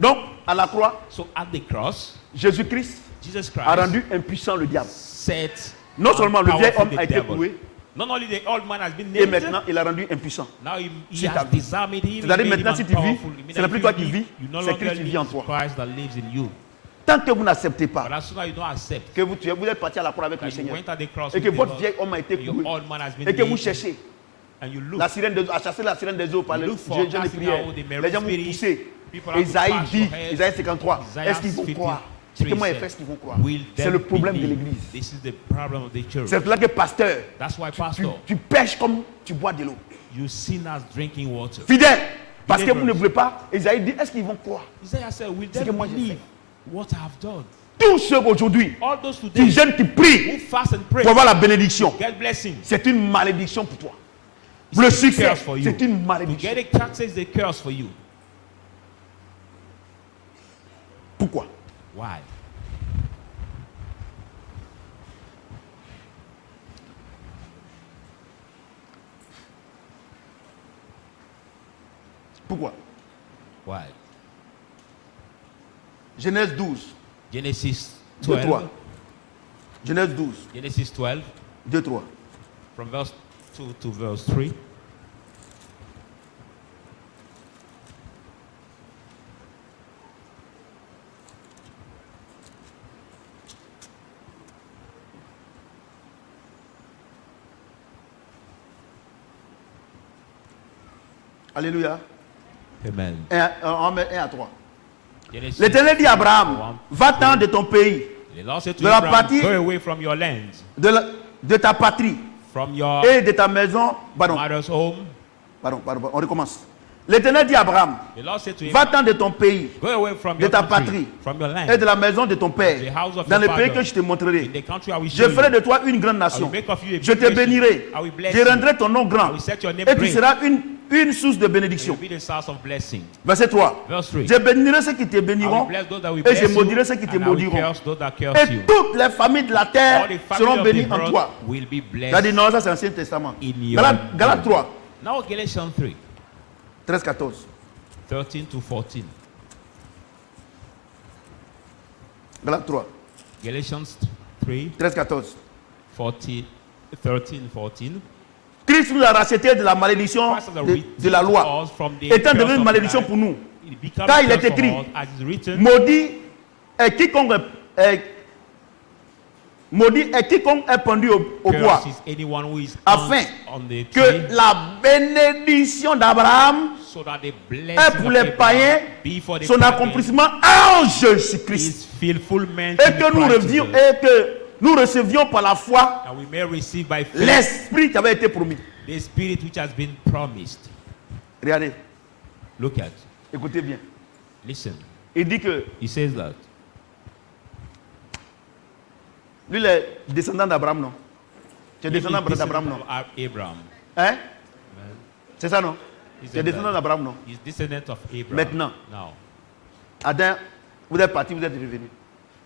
Donc, à la croix, So at the cross, Jésus-Christ Jesus a Christ rendu impuissant le diable. set Non seulement le vieil powerful homme the a été devil. cloué, Not only the old man has been et nailed, maintenant il a rendu impuissant. now he sur ta has vie. disarmed him. C'est-à-dire he made maintenant him si tu vis, unpowerful. It means ce n'est that plus if toi you qui live, vis, you no c'est longer Christ qui vit en live, toi. Christ that lives in you. Tant que vous n'acceptez pas But as soon as you don't accept que vous êtes parti à la croix avec le that you Seigneur went at the cross et que with the votre Lord, vieil homme a été and your cloué old man has been et que vous nailed, cherchez and you look la sirène à chasser la sirène des eaux par You les look for jeunes de casting prière, out the merry les gens vont spirit. pousser. People have to Isaïe pass dit, your head. Isaïe 53, Isaiah est-ce qu'ils vont 53 croire? C'est comment said, est-ce qu'ils vont croire? will C'est them le problème de believe? l'église. This is the problem of the church. C'est là que pasteur, That's why, tu, pastor, tu pêches comme tu bois de l'eau. you sin as drinking water. Fidèle, parce que Believers. vous ne voulez pas. Isaïe dit, est-ce qu'ils vont croire? Isaiah said, will C'est que them moi j'ai believe fait. what I have done? Tous ceux aujourd'hui All those qui today jeûnent, qui who prient fast and pray, pour avoir la bénédiction, get blessing. c'est une malédiction pour toi. It's Le a succès, curse for you. c'est une To malédiction. get a success is a curse for you. Pourquoi? Why? Pourquoi? Why? Genèse 12, Genesis 2, 3. 12. Genèse 12, Genesis 12, 2, 3. from verse 2 to verse 3. Alléluia. Amen. On met 1 à 3. Genesis L'Éternel dit à 1, Abraham, va-t'en de ton pays, The Lord said to de la Abraham, partie- go away from your land, de ta patrie from your et de ta maison. Pardon, mother's home. on recommence. L'Éternel dit à Abraham, The Lord said to Abraham, va-t'en de ton pays go away from de your ta country, patrie from your land, et de la maison de ton père, the house of dans your le pays father, que je te montrerai. in the country I will Je show ferai you. de toi une grande I will nation. make of you a Je big te nation. bénirai. I will bless Je you. rendrai ton nom I grand. will set your name Et tu great. seras une source de You will bénédiction. be the source of blessing. Verset 3. Verse 3. Je bénirai ceux qui te I will béniront bless those that will et bless je you, maudirai ceux qui te and I will maudiront. curse those that curse you. Et toutes les familles de la All terre the family seront of bénies the en earth toi. will be Tu as dit blessed non, ça c'est l'Ancien Testament. in your Galates 3, Now Galatians 3, 13, 14. 13 to 14. Galates 3, Galatians 3, 13, 14. 13, 14. Christ nous a racheté de la malédiction Christ has de la loi, redeemed us from the étant curse devenu une of malédiction life. pour nous. It becomes Car il a est curse for écrit, us, as is written, maudit est quiconque est pendu au bois, curse is anyone who is afin on the tree, que la bénédiction d'Abraham so that the est blessing pour of les Abraham païens be for the son pagan accomplissement en Jésus-Christ. is fulfillment Et in que nous Christ revions Jesus. et que nous recevions par la foi And we may receive by faith l'esprit qui avait été promis. the spirit which has been promised. Regardez, Look at, écoutez bien. listen. Il dit que He says that lui, les descendants d'Abraham, non. Tu es descendant d'Abraham, non? Abraham. Hein? C'est ça, non? He's Tu es descendant d'Abraham, non? He's descendant of Abraham. Maintenant. Now. Adam, vous êtes parti, vous êtes revenu.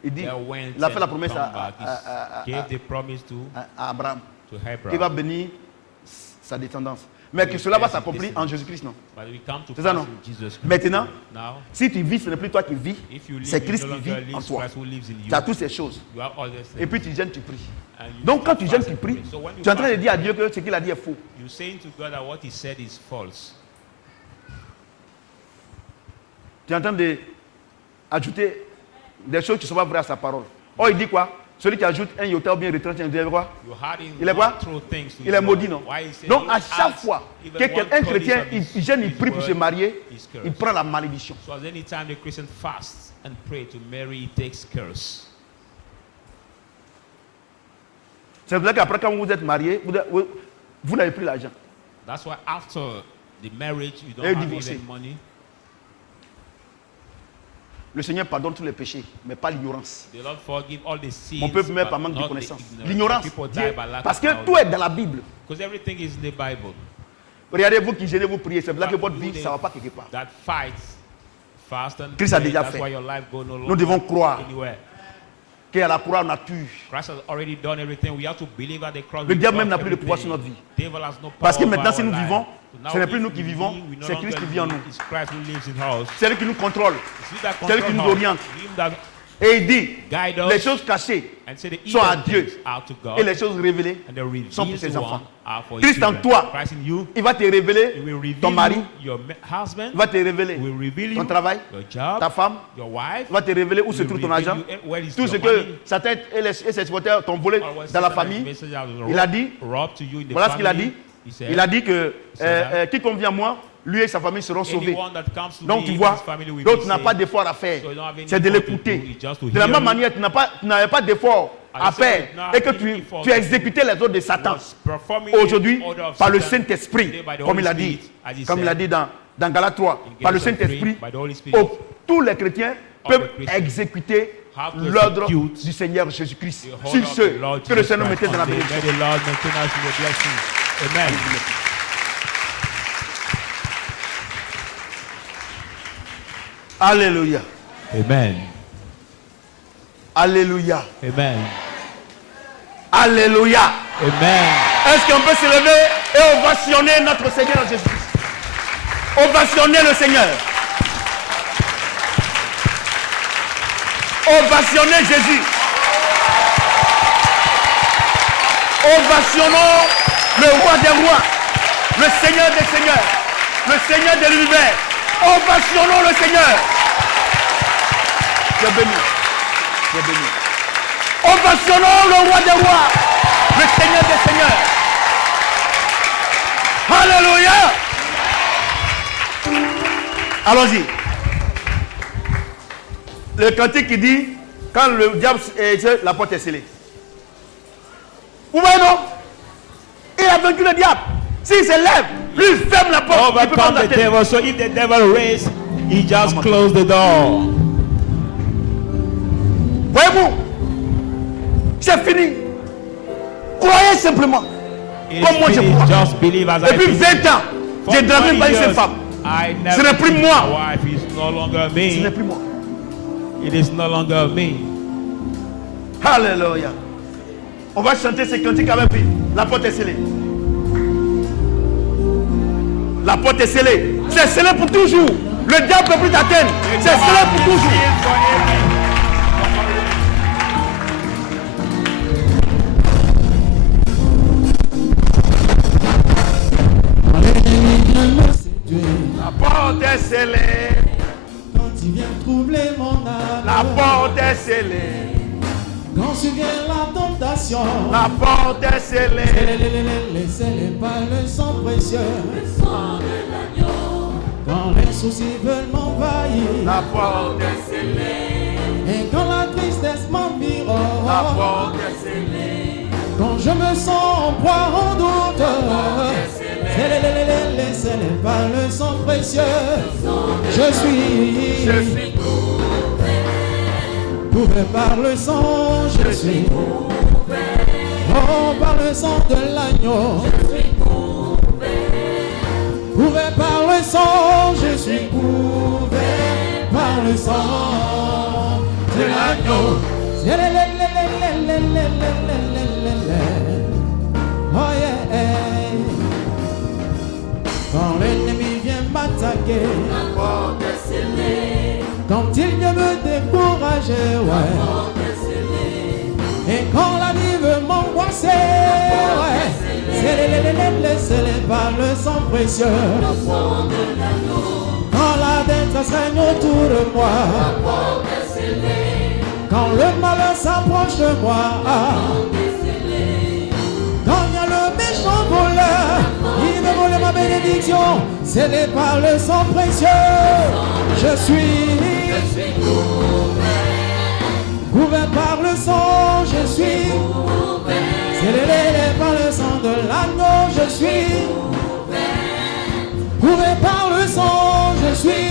Il dit, They went il a fait la and promesse come back. He gave the promise à Abraham. to Il va Abraham. bénir sa descendance. Mais que cela va s'accomplir en Jésus-Christ, non? But we come to C'est ça, pass non? in Jesus Christ. Maintenant, Now, si tu vis, ce n'est plus toi qui vis, if you live, c'est you Christ no qui longer vit en live, toi. Christ who lives in you. Tu as toutes ces choses. You have all these Et things. puis tu jeûnes, tu pries. And you Donc quand tu jeûnes, fast tu and pries, pray. So when you tu es en train de fast, dire à Dieu que ce qu'il a dit est faux. you're saying to God that what he said is false. Tu es en train d'ajouter des choses qui ne sont pas vraies à sa parole. Oh, il dit quoi? Celui qui ajoute un iota ou bien retranche un dieu, quoi? You're adding Il est quoi? one through things to Il his est maudit, word. non? Why he said Donc you à chaque add fois even qu'un one chrétien third of il gêne, il his prie pour se word marier, is cursed. il prend la malédiction. So as any time the Christian fasts and pray to marry, he takes curse. C'est pour ça qu'après quand vous êtes marié, vous n'avez plus l'argent. That's why after the marriage, you don't Et have divorcé. even money. Le Seigneur pardonne tous les péchés, mais pas l'ignorance. The Lord forgive all the sins. Mon peuple meurt but par manque de not the connaissance. ignorance. L'ignorance. People Dieu- die by lack Parce of que knowledge. tout est dans la Bible. Because everything is in the Bible. Regardez, vous qui gênez, vous priez. C'est pour ça que But votre you vie, they- ça ne va pas quelque part. That fights, fast and Christ a pray, déjà that's fait. why your life go no Nous longer devons croire anywhere. qu'à la croix, on a tué. Christ has already done everything. We have to believe at the cross. Le we diable got même n'a plus de pouvoir everything. sur notre vie. Devil has no Parce que power maintenant, over si nous our vivons, life. So now ce n'est plus if nous we qui vivons, live, we no c'est longer Christ qui vit en live. nous. It's Christ who lives in us. C'est lui qui nous contrôle. It's he that C'est lui qui nous controls us. oriente. Him that Et il dit, guide us les choses cachées and say the sont à hidden Dieu. things are to God et les choses révélées and the revealed sont pour ses enfants. one are for his Christ en children. toi, Christ in you, il va te he révéler will reveal ton mari, you, your husband, il va te révéler he will reveal ton you, travail, your job, ta femme, your wife, il va te révéler où he se will trouve ton reveal argent, you where is tout your ce que money. sa tête et ses supporters t'ont volé Or what dans la Satan famille. message has Il a dit, robbed to you in the voilà ce qu'il a family. dit. He said, Il a dit que said quiconque vient à moi, lui et sa famille seront sauvés. anyone that comes to Donc me, tu him vois, and his family will donc be tu n'as saved. pas d'effort à faire. So you don't have any C'est de effort to do, l'écouter. it's just to De la hear même you. manière, tu n'avais pas d'effort à I said, faire now et que any tu effort as to exécuté les ordres de Satan. was performing Aujourd'hui, the order of par le Satan Saint-Esprit, today by the comme Holy il a dit, Spirit, as he comme il a said, dit dans Galates 3, in par le Galatians 3, Saint-Esprit, by the Holy Spirit, tous les chrétiens all the peuvent Christians exécuter have to l'ordre execute du Seigneur Jésus-Christ. the whole Sur of ce, the Lord que le Jesus Seigneur Christ mette dans la on thee. bénédiction. May the Lord maintain us in the blessing. Amen. Alléluia. Amen. Alléluia. Amen. Alléluia. Amen. Est-ce qu'on peut se lever et ovationner notre Seigneur Jésus-Christ? Ovationner le Seigneur. Ovationner Jésus. Ovationnons le roi des rois, le Seigneur des seigneurs, le Seigneur de l'univers. Ovationnons le Seigneur. Tu es béni. Tu es béni. Ovationnons le roi des rois, le Seigneur des seigneurs. Alléluia. Allons-y. Le cantique qui dit, quand le diable, la porte est scellée. Vous voyez non? Il a vaincu le diable. S'il se lève, lui ferme la porte. Il peut pas Overcome the entrer. devil. So if the devil raised, he just closed the door. Voyez-vous? C'est fini. Croyez simplement. It Comme moi is je finished. crois. Just believe as I Depuis believe. 20 ans, For j'ai dragué 20 une years, cette femme. I Ce never n'est plus kissed moi. my wife. It's no longer Ce n'est me. plus moi. It is no longer me. Alléluia. On va chanter ces cantiques avec lui. La porte est scellée. La porte est scellée. C'est scellé pour toujours. Le diable ne peut plus t'atteindre. C'est scellé pour toujours. La porte est scellée. Quand tu viens troubler mon âme, La porte est scellée. quand survient la tentation, La porte est scellée. laissez-les pas le sang précieux. Quand les soucis veulent m'envahir, La porte est scellée. et quand la tristesse La m'environne, porte est scellée. quand je me sens en proie en doute, laissez-les pas le sang précieux. Je suis couvert par le sang, je suis Oh, par le sang de l'agneau. Couvert par le sang, je suis couvert par le sang de l'agneau. Oh yeah. Quand l'ennemi vient m'attaquer, quand il vient me décourager, ouais. Et quand la vie veut m'angoisser, ouais. C'est par le sang précieux. Quand la détresse règne autour de moi, quand le malheur s'approche de moi, quand il y a le méchant voleur, il veut voler ma bénédiction, c'est par le sang précieux. Je suis couvert par le sang, je suis c'est par le sang de l'agneau, je suis couvert par le sang, je suis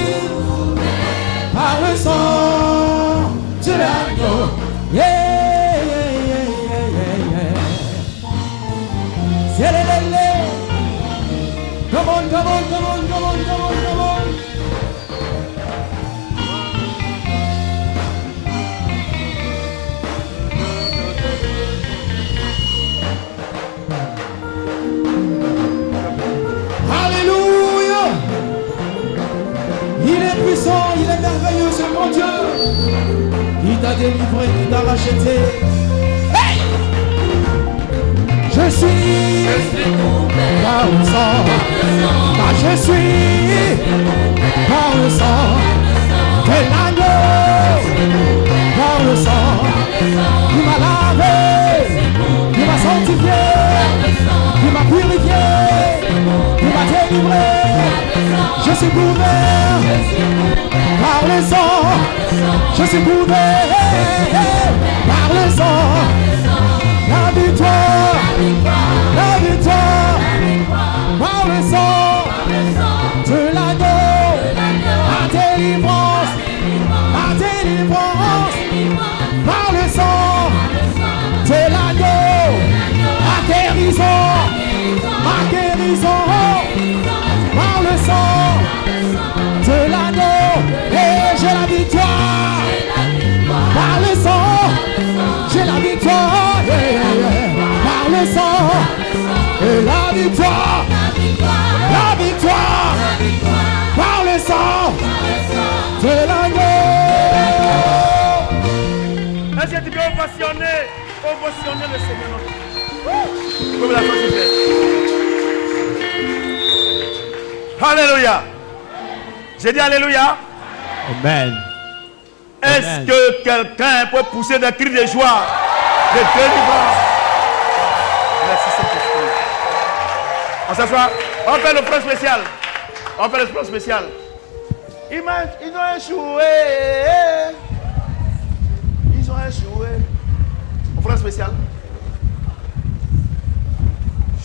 par le sang de l'agneau. Yeah, yeah, yeah, yeah, yeah. Come on, come on, come on, come on, come on, come on. Alléluia. Il est puissant, il est merveilleux, ce mon Dieu. Il t'a délivré, il t'a racheté. Hey! Je suis par le sang. Ah, je suis par le sang de l'agneau. Par le sang qui m'a lavé, qui m'a sanctifié, qui m'a purifié, qui m'a délivré. Je suis couvert par le sang. Je suis couvert par le sang. La victoire, la victoire, par le sang de l'agneau. La délivrance, la délivrance, par le sang de l'agneau. La guérison, par le sang de l'agneau. Et j'ai la victoire, par le sang, j'ai la victoire. Par le sang, et la victoire, la victoire, par le sang de l'agneau. Est-ce que tu peux ovationner le Seigneur? Comme la chose se fait. Alléluia. J'ai dit Alléluia. Amen. Est-ce que quelqu'un peut pousser des cris de joie, de délivrance? Merci Saint-Esprit. On s'assoit. On fait le plan spécial. On fait le plan spécial. Ils ont échoué. Ils ont échoué. Au plan spécial.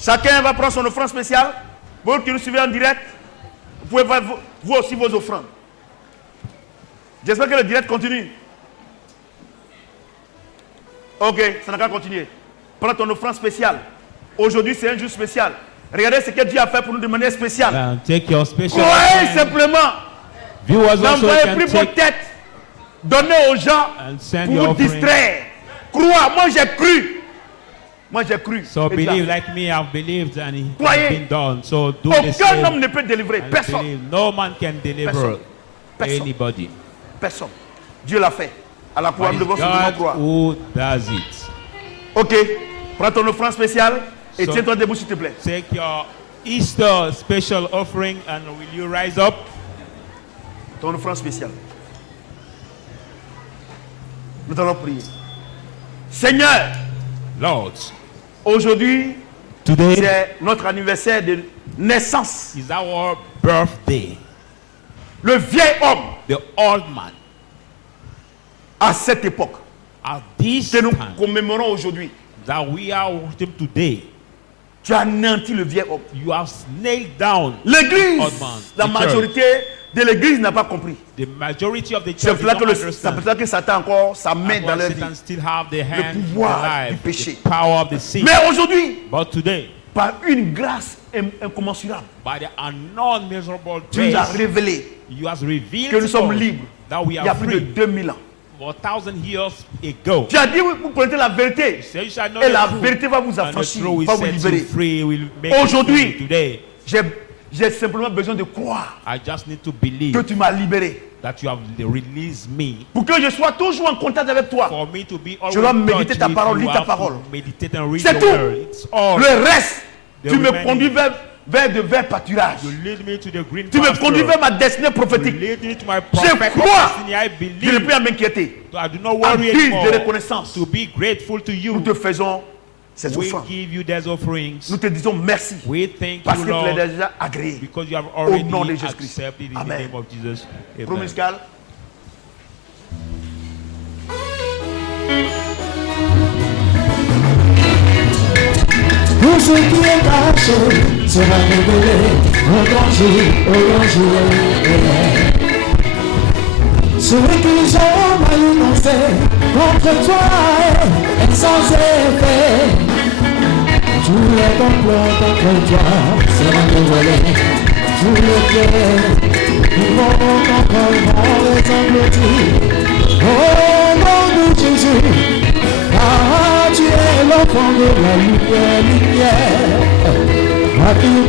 Chacun va prendre son offrande spéciale. Vous qui nous suivez en direct, vous pouvez voir vous aussi vos offrandes. J'espère que le direct continue. Ok, ça n'a qu'à continuer. Prends ton offrande spéciale. Aujourd'hui, c'est un jour spécial. Regardez ce que Dieu a fait pour nous de manière spéciale. Take your special. Croyez simplement. Viewers also N'envoyez can plus vos take têtes. Donnez aux gens and send pour your vous offering. distraire. Crois, moi j'ai cru. Moi j'ai cru. So Et believe là, like me, I've believed and it has Croyez. been done. So do the aucun same. homme ne peut délivrer. And Personne. believe. No man can deliver Personne. Personne. anybody. Personne. Dieu l'a fait. À la croix, But nous it's devons seulement God croire. who does it. Ok. Prends ton offrande spéciale et So- tiens-toi debout s'il te plaît. Take your Easter special offering and will you rise up? Ton offrande spéciale. Nous allons prier. Seigneur, Lord, aujourd'hui, today c'est notre anniversaire de naissance. is our birthday. Le vieil homme, The old man, à cette époque, at this que nous time commémorons aujourd'hui, that we are worshiping today, tu as anéanti le vieil homme. you have nailed down L'église, old man, la the majorité de l'église n'a pas compris. The majority of the C'est church pour ça don't que c'est understand. pour ça que Satan a encore sa main That's dans why leur vie. Satan still have the hand in pouvoir their du life, péché. the power of the sin. Mais aujourd'hui, But today, par une grâce incommensurable, by the unmeasurable tu nous as grace, révélé you has revealed que nous to sommes us libres that we il y a are plus de free 2000 ans. 1,000 years ago. Tu as dit, vous connaissez la vérité. So you shall know Et the la truth, vérité va vous and the affranchir, truth will va vous set libérer. you free, will make you Aujourd'hui, free. Today, j'ai simplement besoin de croire I just need to believe que tu m'as libéré. that you have released me. Pour que je sois toujours en contact avec toi. For me to be Je dois always in méditer touch ta with parole, you, lire I ta have parole. to meditate and read C'est your tout. word. It's all. Le reste, The tu me remaining. conduis vers de verts pâturages. You lead me to the green Tu me pasture. conduis vers ma destinée You prophétique. lead me to my Je prophetic crois. destiny. I Je ne believe. peux à m'inquiéter. So I do not En worry guise de anymore. reconnaissance, To be grateful to nous you, te faisons ces we offrandes. give you these offerings. Nous te disons merci We thank parce you, que tu Lord, l'as déjà agréé. because you have Au nom de already Jésus-Christ. accepted it in Amen. the name of Jesus. Amen. Promiscal. Tout ce qui est caché sera révélé au grand jour, au grand jour. Ceux qui ont malincé contre toi est sans effet. Tous les complots contre toi seront dévoilés. Tous les pieds qui vont encore les engloutir. Au nom de Jésus. Ah, tu es l'enfant de la lumière, à qui nous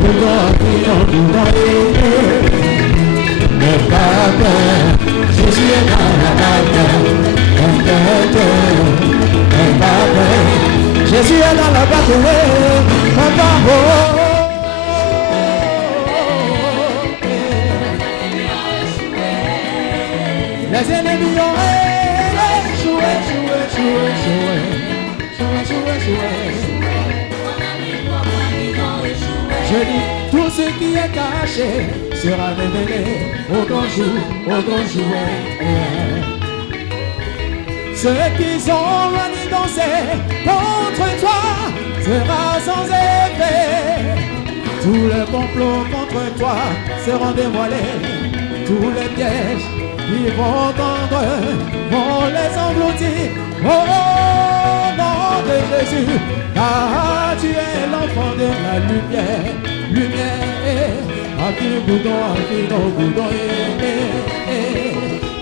n'aie pas peur, Jésus est dans la bataille, n'aie pas peur, Jésus est dans la bataille, papa, les ennemis ont je dis, tout ce qui est caché sera révélé au grand jour, au grand jour. Ceux qui ont manigancé contre toi sera sans effet. Tous les complots contre toi seront dévoilés. Tous les pièges qui vont tendre vont les engloutir. Au nom de Jésus, car tu es l'enfant de la lumière, lumière, à qui boudon, boudon,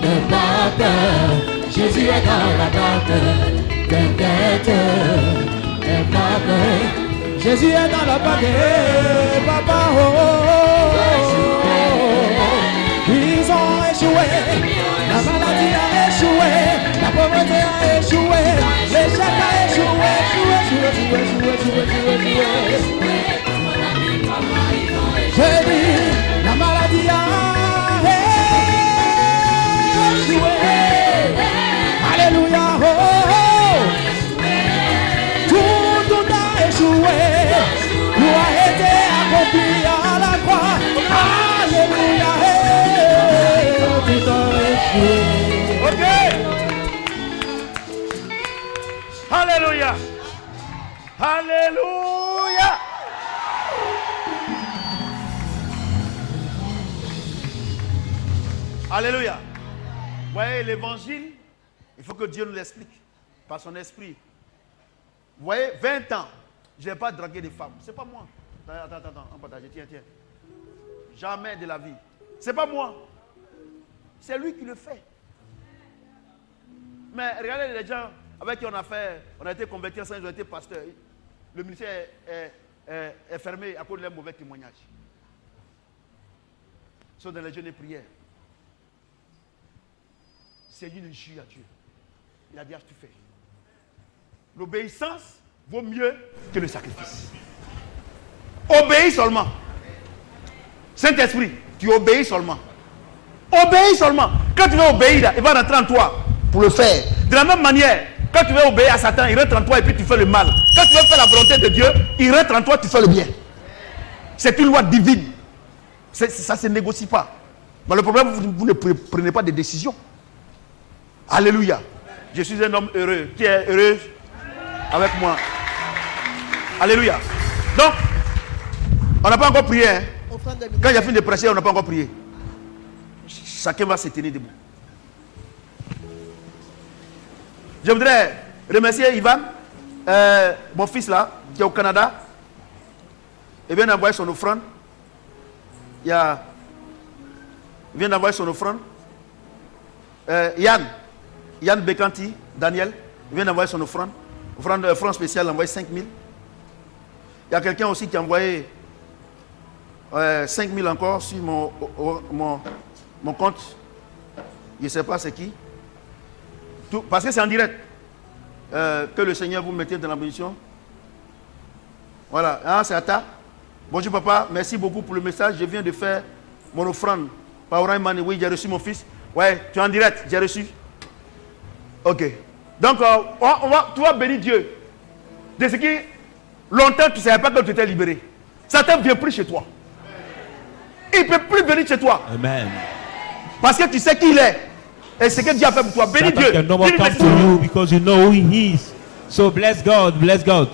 ne pas peur, Jésus est dans la bataille, t'inquiète, ne pas peur, Jésus est dans la bataille, papa, ils ont échoué, la maladie a échoué, la pauvreté a échoué, l'échec a échoué, j'ai dit, la maladie a échoué, alléluia, tout a échoué, tout a été accompli à la croix, alléluia, tout a échoué. Ok. Alléluia. Alléluia. Alléluia. Vous voyez, l'évangile, il faut que Dieu nous l'explique par son esprit. Vous voyez, 20 ans, je n'ai pas dragué des femmes. Ce n'est pas moi. Attends, on partage. Tiens. Jamais de la vie. Ce n'est pas moi. C'est lui qui le fait. Mais regardez les gens avec qui on a fait, on a été convertis ensemble, ils ont été pasteurs. Le ministère est fermé à cause de leurs mauvais témoignages. Ils sont dans les jeûnes et prières. C'est une injure à Dieu. Il a dit à ce que tu fais. L'obéissance vaut mieux que le sacrifice. Obéis seulement. Saint-Esprit, tu obéis seulement. Obéis seulement. Quand tu vas obéir, il va rentrer en toi pour le faire. De la même manière, quand tu vas obéir à Satan, il rentre en toi et puis tu fais le mal. Quand tu vas faire la volonté de Dieu, il rentre en toi, tu fais le bien. C'est une loi divine. Ça ne se négocie pas. Mais le problème, vous ne prenez pas de décision. Alléluia. Je suis un homme heureux. Qui est heureux avec moi? Alléluia. Donc, on n'a pas encore prié. Hein? Quand il a fini de prêcher, on n'a pas encore prié. Chacun va se tenir debout. Je voudrais remercier Ivan, mon fils là, qui est au Canada. Il vient d'envoyer son offrande. Il vient d'envoyer son offrande. Yann Bekanti, Daniel, il vient d'envoyer son offrande. Offrande spéciale, il a envoyé 5 000. Il y a quelqu'un aussi qui a envoyé 5 000 encore sur mon compte. Je ne sais pas c'est qui. Parce que c'est en direct. Que le Seigneur vous mette dans la bénédiction. Voilà, hein, c'est Atta. Bonjour papa, merci beaucoup pour le message. Je viens de faire mon offrande par Orange Money. Oui, j'ai reçu mon fils. Ouais, tu es en direct, j'ai reçu. Ok. Donc, tu vas bénir Dieu. De ce qui, longtemps, tu ne savais pas que tu étais libéré. Satan ne vient plus chez toi. Il ne peut plus venir chez toi. Amen. Parce que tu sais qui il est. Et ce que Dieu a fait pour toi. Bénis Dieu. Satan can no more come to you because you know who he is. So bless God, bless God.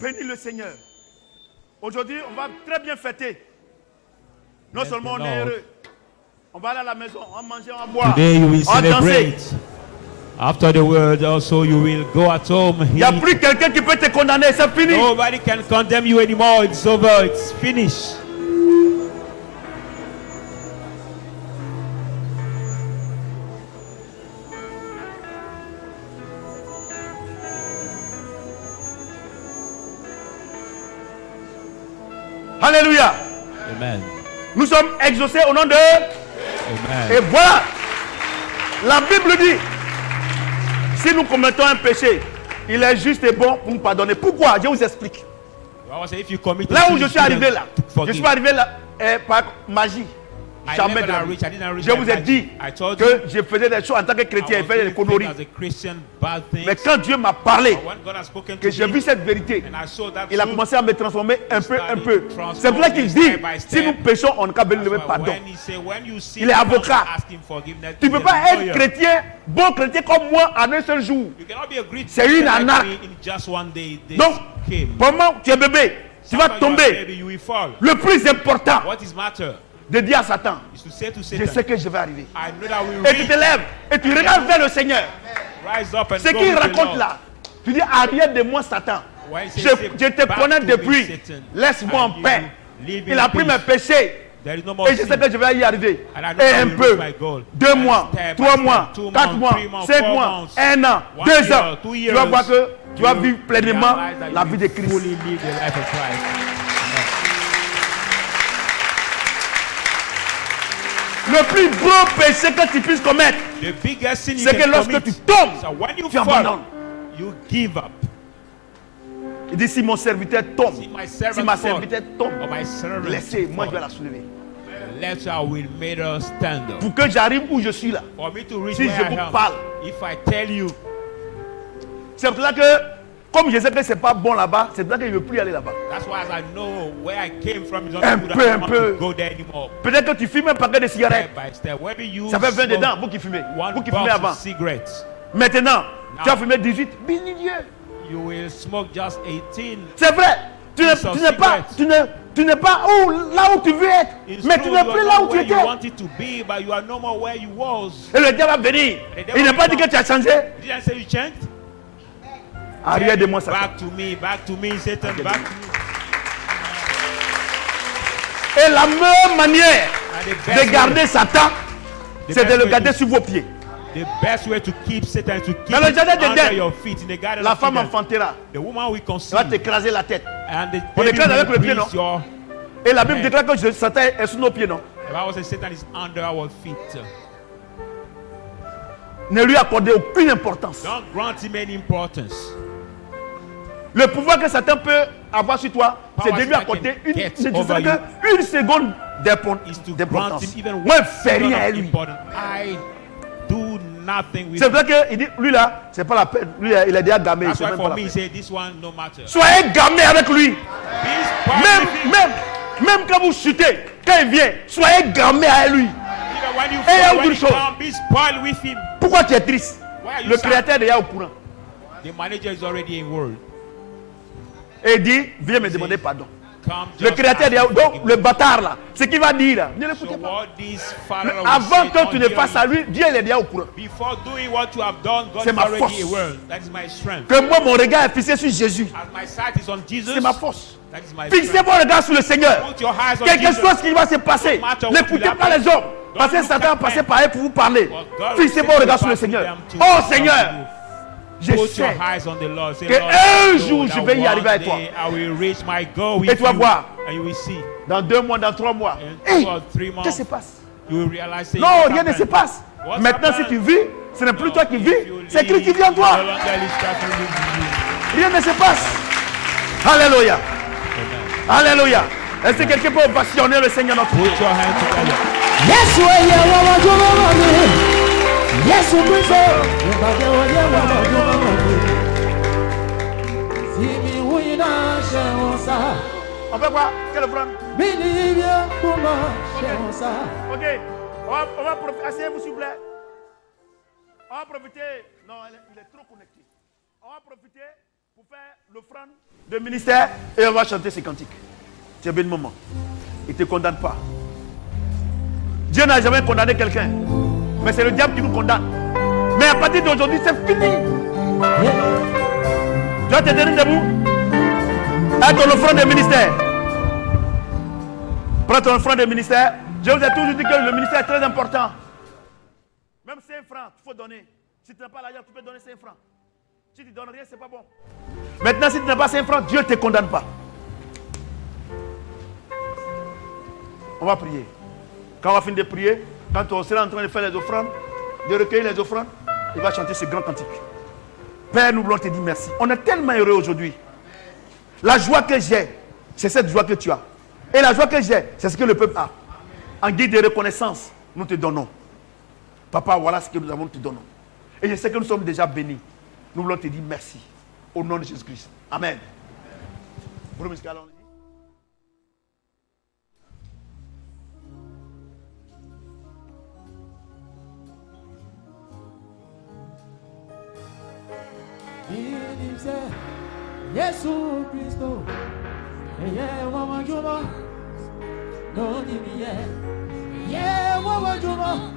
Bénis le Seigneur. Aujourd'hui, on va très bien fêter. Non seulement on est heureux, on va aller à la maison, on va manger, on va boire, Today you will on va danser. celebrate. After the word, also you will go at home. Il n'y a plus quelqu'un qui peut te condamner, c'est fini. Nobody can condemn you anymore. It's over. It's finished. Alléluia. Amen. Nous sommes exaucés au nom de... Amen. Et voilà. La Bible dit, si nous commettons un péché, il est juste et bon pour nous pardonner. Pourquoi? Je vous explique. Là où je suis arrivé là, je suis arrivé là par magie. Jamais de la vie. Je vous ai dit que je faisais des choses en tant que chrétien, je faisais des conneries. Mais quand Dieu m'a parlé, que j'ai vu cette vérité, il a commencé à me transformer un peu. C'est pour ça qu'il dit, si nous péchons, on n'a qu'à bénir le pardon. Il est avocat. Tu ne peux pas être chrétien, bon chrétien comme moi en un seul jour. C'est une arnaque. Donc, pendant que tu es bébé, tu vas tomber. Le plus important, de dire à Satan, je sais que je vais arriver. Et tu te lèves et tu regardes vers le Seigneur. Ce qu'il raconte là, tu dis, arrière de moi Satan. Je te connais depuis. Laisse-moi en paix. Il a pris mes péchés. Et je sais que je vais y arriver. Et un peu. 2 mois, 3 mois, 4 mois, 5 mois, 1 an, 2 ans. Tu vas voir que tu vas vivre pleinement la vie de Christ. Le plus gros péché que tu puisses commettre, c'est que lorsque tu tombes, tu abandonnes. Il dit, si mon serviteur tombe, si ma serviteur tombe, laissez, moi je vais la soulever. Pour que j'arrive où je suis là, si je vous parle, c'est pour cela que, comme je sais que c'est pas bon là-bas, c'est pour ça que je ne veux plus aller là-bas. Un peu. Peut-être que tu fumes un paquet de cigarettes. Ça fait 20 dedans, vous qui fumez. Vous qui fumez avant. Maintenant, tu as fumé 18. Bénis Dieu. C'est vrai. Tu n'es pas là où tu veux être. Mais tu n'es plus là où tu étais. Et le diable va venir. Il n'a pas dit que tu as changé. Arrière de moi, Satan. Back to me, Satan. Back to me. Et la meilleure manière de garder Satan, c'est de le garder sur vos pieds. The best way to keep Satan to keep Dans le jardin under d'Éden, your feet. In the garden la of femme Eden, enfantera. the woman will Elle conceive. va t'écraser la tête. And the On baby écrase avec le will pied, non? pierce your... Et la Bible déclare que Satan est sous nos pieds, non? The Bible says Satan is under our feet. Ne lui accordez aucune importance. Don't grant him any importance. Le pouvoir que Satan peut avoir sur toi, c'est de lui accorder une seconde Is to grant d'importance. him even Moi, one je ne fais rien à second of lui. importance. I do nothing with C'est him. vrai qu'il dit, lui là, c'est pas la peine. Lui, il est déjà gamé. That's C'est why même pas for la me, he peine. said, this one, no matter. Soyez gamé avec lui. Be spoiled with him. Même quand vous chutez, quand il vient, soyez gamé avec lui. Even when you Et il y a fall, when autre you chose. come, be spoiled with him. Pourquoi tu es triste? Why are you Le sad? créateur est déjà au courant. The manager is already in world. Et il dit, viens me demander pardon. Come Le just créateur est ask déjà. for Donc, forgiveness. le bâtard là, ce qu'il va dire là, ne So l'écoutez pas. what this father will Avant say, que tu don't ne hear fasses à him. lui, Dieu il est déjà au courant. Before doing what you have done, God C'est is ma already force. aware. That is my strength. Que moi, mon regard est fixé sur Jésus. As my sight is on Jesus, C'est ma force. that is my Fixez strength. vos regards sur le Seigneur. Put your eyes on Quelque Jesus. chose qui va se passer. No matter what N'écoutez will pas happen. les hommes. Parce que Don't Satan look va at passer men. par eux pour vous parler. But God Fixez will vos regards take sur le you Seigneur. them to Oh come Seigneur, to you. je Put your sais eyes on the Lord. Say, que Lord, un I jour, know je vais y that arriver avec one toi. day I will reach my goal with Et tu vas you, voir. and you will see. Dans 2 mois, dans 3 mois. In Hey, 2 or 3 months, qu'est-ce qui se passe? you will realize. Say, Non, what rien ne happened? se passe. What Maintenant, si happened? tu vis, ce n'est plus No, toi qui if vis, you c'est Christ qui live, vit en toi. no longer live, Christ will live in you. Rien ne se passe. Alléluia. Amen. Alléluia. Est-ce que quelqu'un peut ovationner le Seigneur notre Dieu? Put your hands together. Yes, we are Wawa Jumamami. Yes, we bring so. Simi Wina Sheonsa. On fait quoi? Quel frère? Bilibia Kuma Sheonsa. Ok. On va profiter. Asseyez-vous s'il vous plaît. On va profiter. Non, il est trop connecté. On va profiter pour faire l'offrande de ministère et on va chanter ces cantiques. C'est un bon moment. Il ne te condamne pas. Dieu n'a jamais condamné quelqu'un. Mais c'est le diable qui nous condamne. Mais à partir d'aujourd'hui, c'est fini. Tu vas te tenir debout. À ton offrande de ministère. Prends ton offrande de ministère. Je vous ai toujours dit que le ministère est très important. Même 5 francs, il faut donner. Si tu n'as pas l'argent, tu peux donner 5 francs. Si tu ne donnes rien, ce n'est pas bon. Maintenant, si tu n'as pas 5 francs, Dieu ne te condamne pas. On va prier. Quand on va finir de prier, quand on sera en train de faire les offrandes, de recueillir les offrandes, il va chanter ce grand cantique. Père, nous voulons te dire merci. On est tellement heureux aujourd'hui. La joie que j'ai, c'est cette joie que tu as. Et la joie que j'ai, c'est ce que le peuple a. En guide de reconnaissance, nous te donnons. Papa, voilà ce que nous avons, te donnons. Et je sais que nous sommes déjà bénis. Nous voulons te dire merci. Au nom de Jésus-Christ. Amen. Yesu Christo, yeah, Wawa Juma, no Nimiye, yeah, Wawa Juma,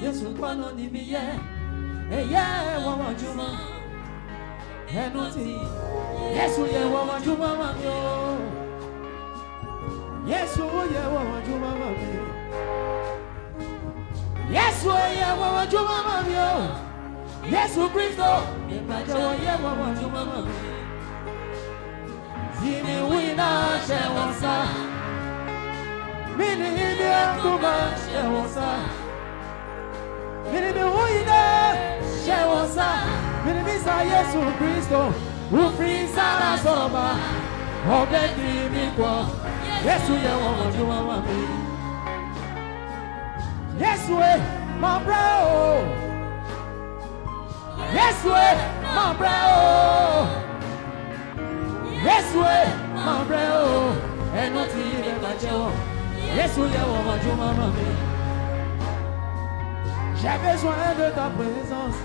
Yesu Kwano Nimiye, yeah, Wawa Juma, Henoti, Yesu, yeah, Wawa Juma, Mamio, Yesu, yeah, Wawa Juma, Mamio, Yesu, yeah, Wawa Juma, Mamio, Yesu Christo, yeah, Wawa Juma, Mamio. Zini wina shewonsa, mini hibia kuma shewonsa, mini mi wina shewonsa, mini misa Yesu Christo, ufrisa la soba, obedi mi kwa, Yesu ye wawa juma wami, Yesu e mambrao, Yesu e mambrao. Yesu mon frère, et nous tirons la joie. Yesu maman. J'ai besoin de ta présence.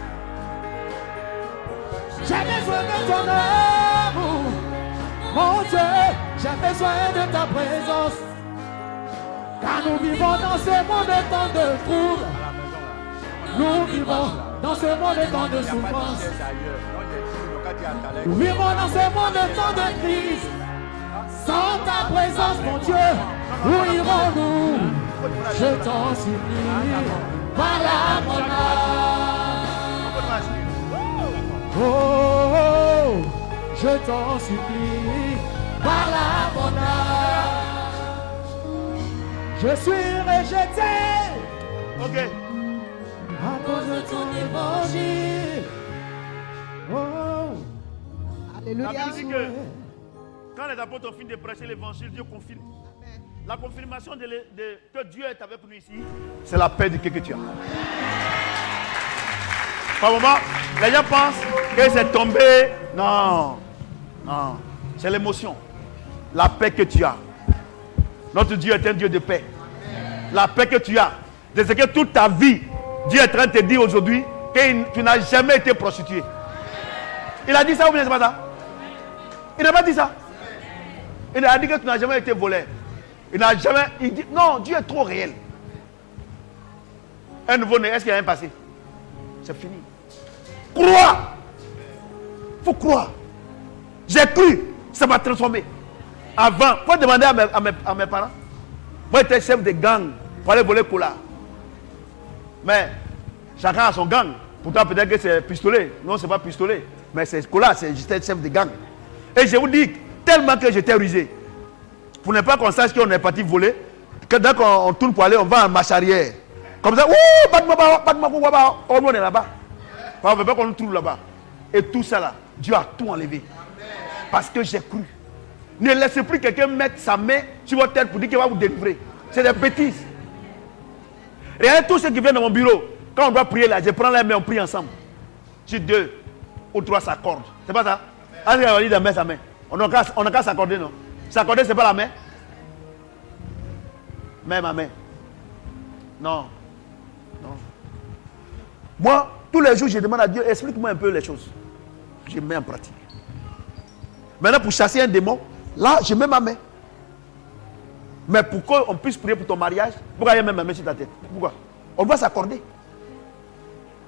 J'ai besoin de ton amour. Mon Dieu, j'ai besoin de ta présence. Car nous vivons dans ce monde tant de troubles. Nous vivons dans ce monde tant de souffrance. Nous vivons dans ce monde tant de crise. Sans ta présence, mon Dieu, où irons-nous? Je t'en supplie, voilà mon âme. Oh, je t'en supplie, voilà mon âme. Je suis rejeté. Ok. À cause de ton évangile. Oh, Alléluia. La Bible dit que quand les apôtres ont fini de prêcher l'évangile, Dieu confirme. La confirmation que Dieu est avec nous ici, c'est la paix de que tu as. Par moment, les gens pensent que c'est tombé. Non. Non. C'est l'émotion. La paix que tu as. Notre Dieu est un Dieu de paix. La paix que tu as. C'est ce que toute ta vie, Dieu est en train de te dire aujourd'hui que tu n'as jamais été prostitué. Il a dit ça ou bien c'est pas ça? Il n'a pas dit ça. Il a dit que tu n'as jamais été volé. Il n'a jamais. Il dit non, Dieu est trop réel. Un nouveau-né, est-ce qu'il y a un passé? C'est fini. Crois. Il faut croire. J'ai cru, ça m'a transformé. Avant, il faut demander à mes parents. Moi, j'étais chef de gang pour aller voler cola. Mais chacun a son gang. Pourtant, peut-être que c'est pistolet. Non, ce n'est pas pistolet. Mais c'est cola, j'étais chef de gang. Et je vous dis, tellement que j'étais rusé. Pour ne pas qu'on sache qu'on est parti voler, que dès qu'on tourne pour aller, on va en marche arrière. Comme ça, on est là-bas. On ne veut pas qu'on nous trouve là-bas. Et tout ça là, Dieu a tout enlevé. Parce que j'ai cru. Ne laissez plus quelqu'un mettre sa main sur votre tête pour dire qu'il va vous délivrer. C'est des bêtises. Regardez tous ceux qui viennent dans mon bureau. Quand on doit prier là, je prends la main, on prie ensemble. Si 2 ou 3 s'accordent. C'est pas ça? Est-ce qu'il va dire de mettre sa main? On n'a qu'à s'accorder, non? S'accorder, c'est pas la main? Mais ma main. Non. Non. Moi, tous les jours, je demande à Dieu, explique-moi un peu les choses. Je mets en pratique. Maintenant, pour chasser un démon, là, je mets ma main. Mais pour qu'on puisse prier pour ton mariage, pourquoi il y a même ma main sur ta tête? Pourquoi? On doit s'accorder.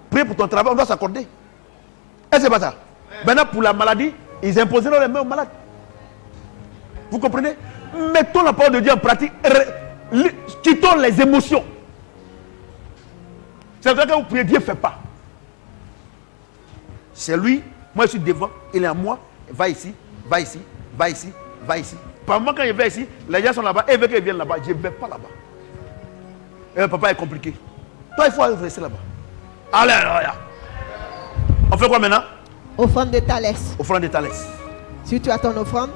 Prier pour ton travail, on doit s'accorder. Est-ce que c'est pas ça? Maintenant, pour la maladie, ils imposeront les mains aux malades. Vous comprenez? Mettons la parole de Dieu en pratique. Quittons les émotions. C'est vrai que vous priez, Dieu ne fait pas. C'est lui, moi je suis devant, il est à moi, va ici, va ici, va ici, va ici. Par moment, quand il va ici, les gens sont là-bas, et veut qu'ils viennent là-bas, je ne vais pas là-bas. Et le papa est compliqué. Toi, il faut rester là-bas. Alléluia. On fait quoi maintenant? Offrande de Thalès. Offrande de Thalès. Si tu as ton offrande,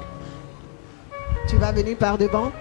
tu vas venir par devant.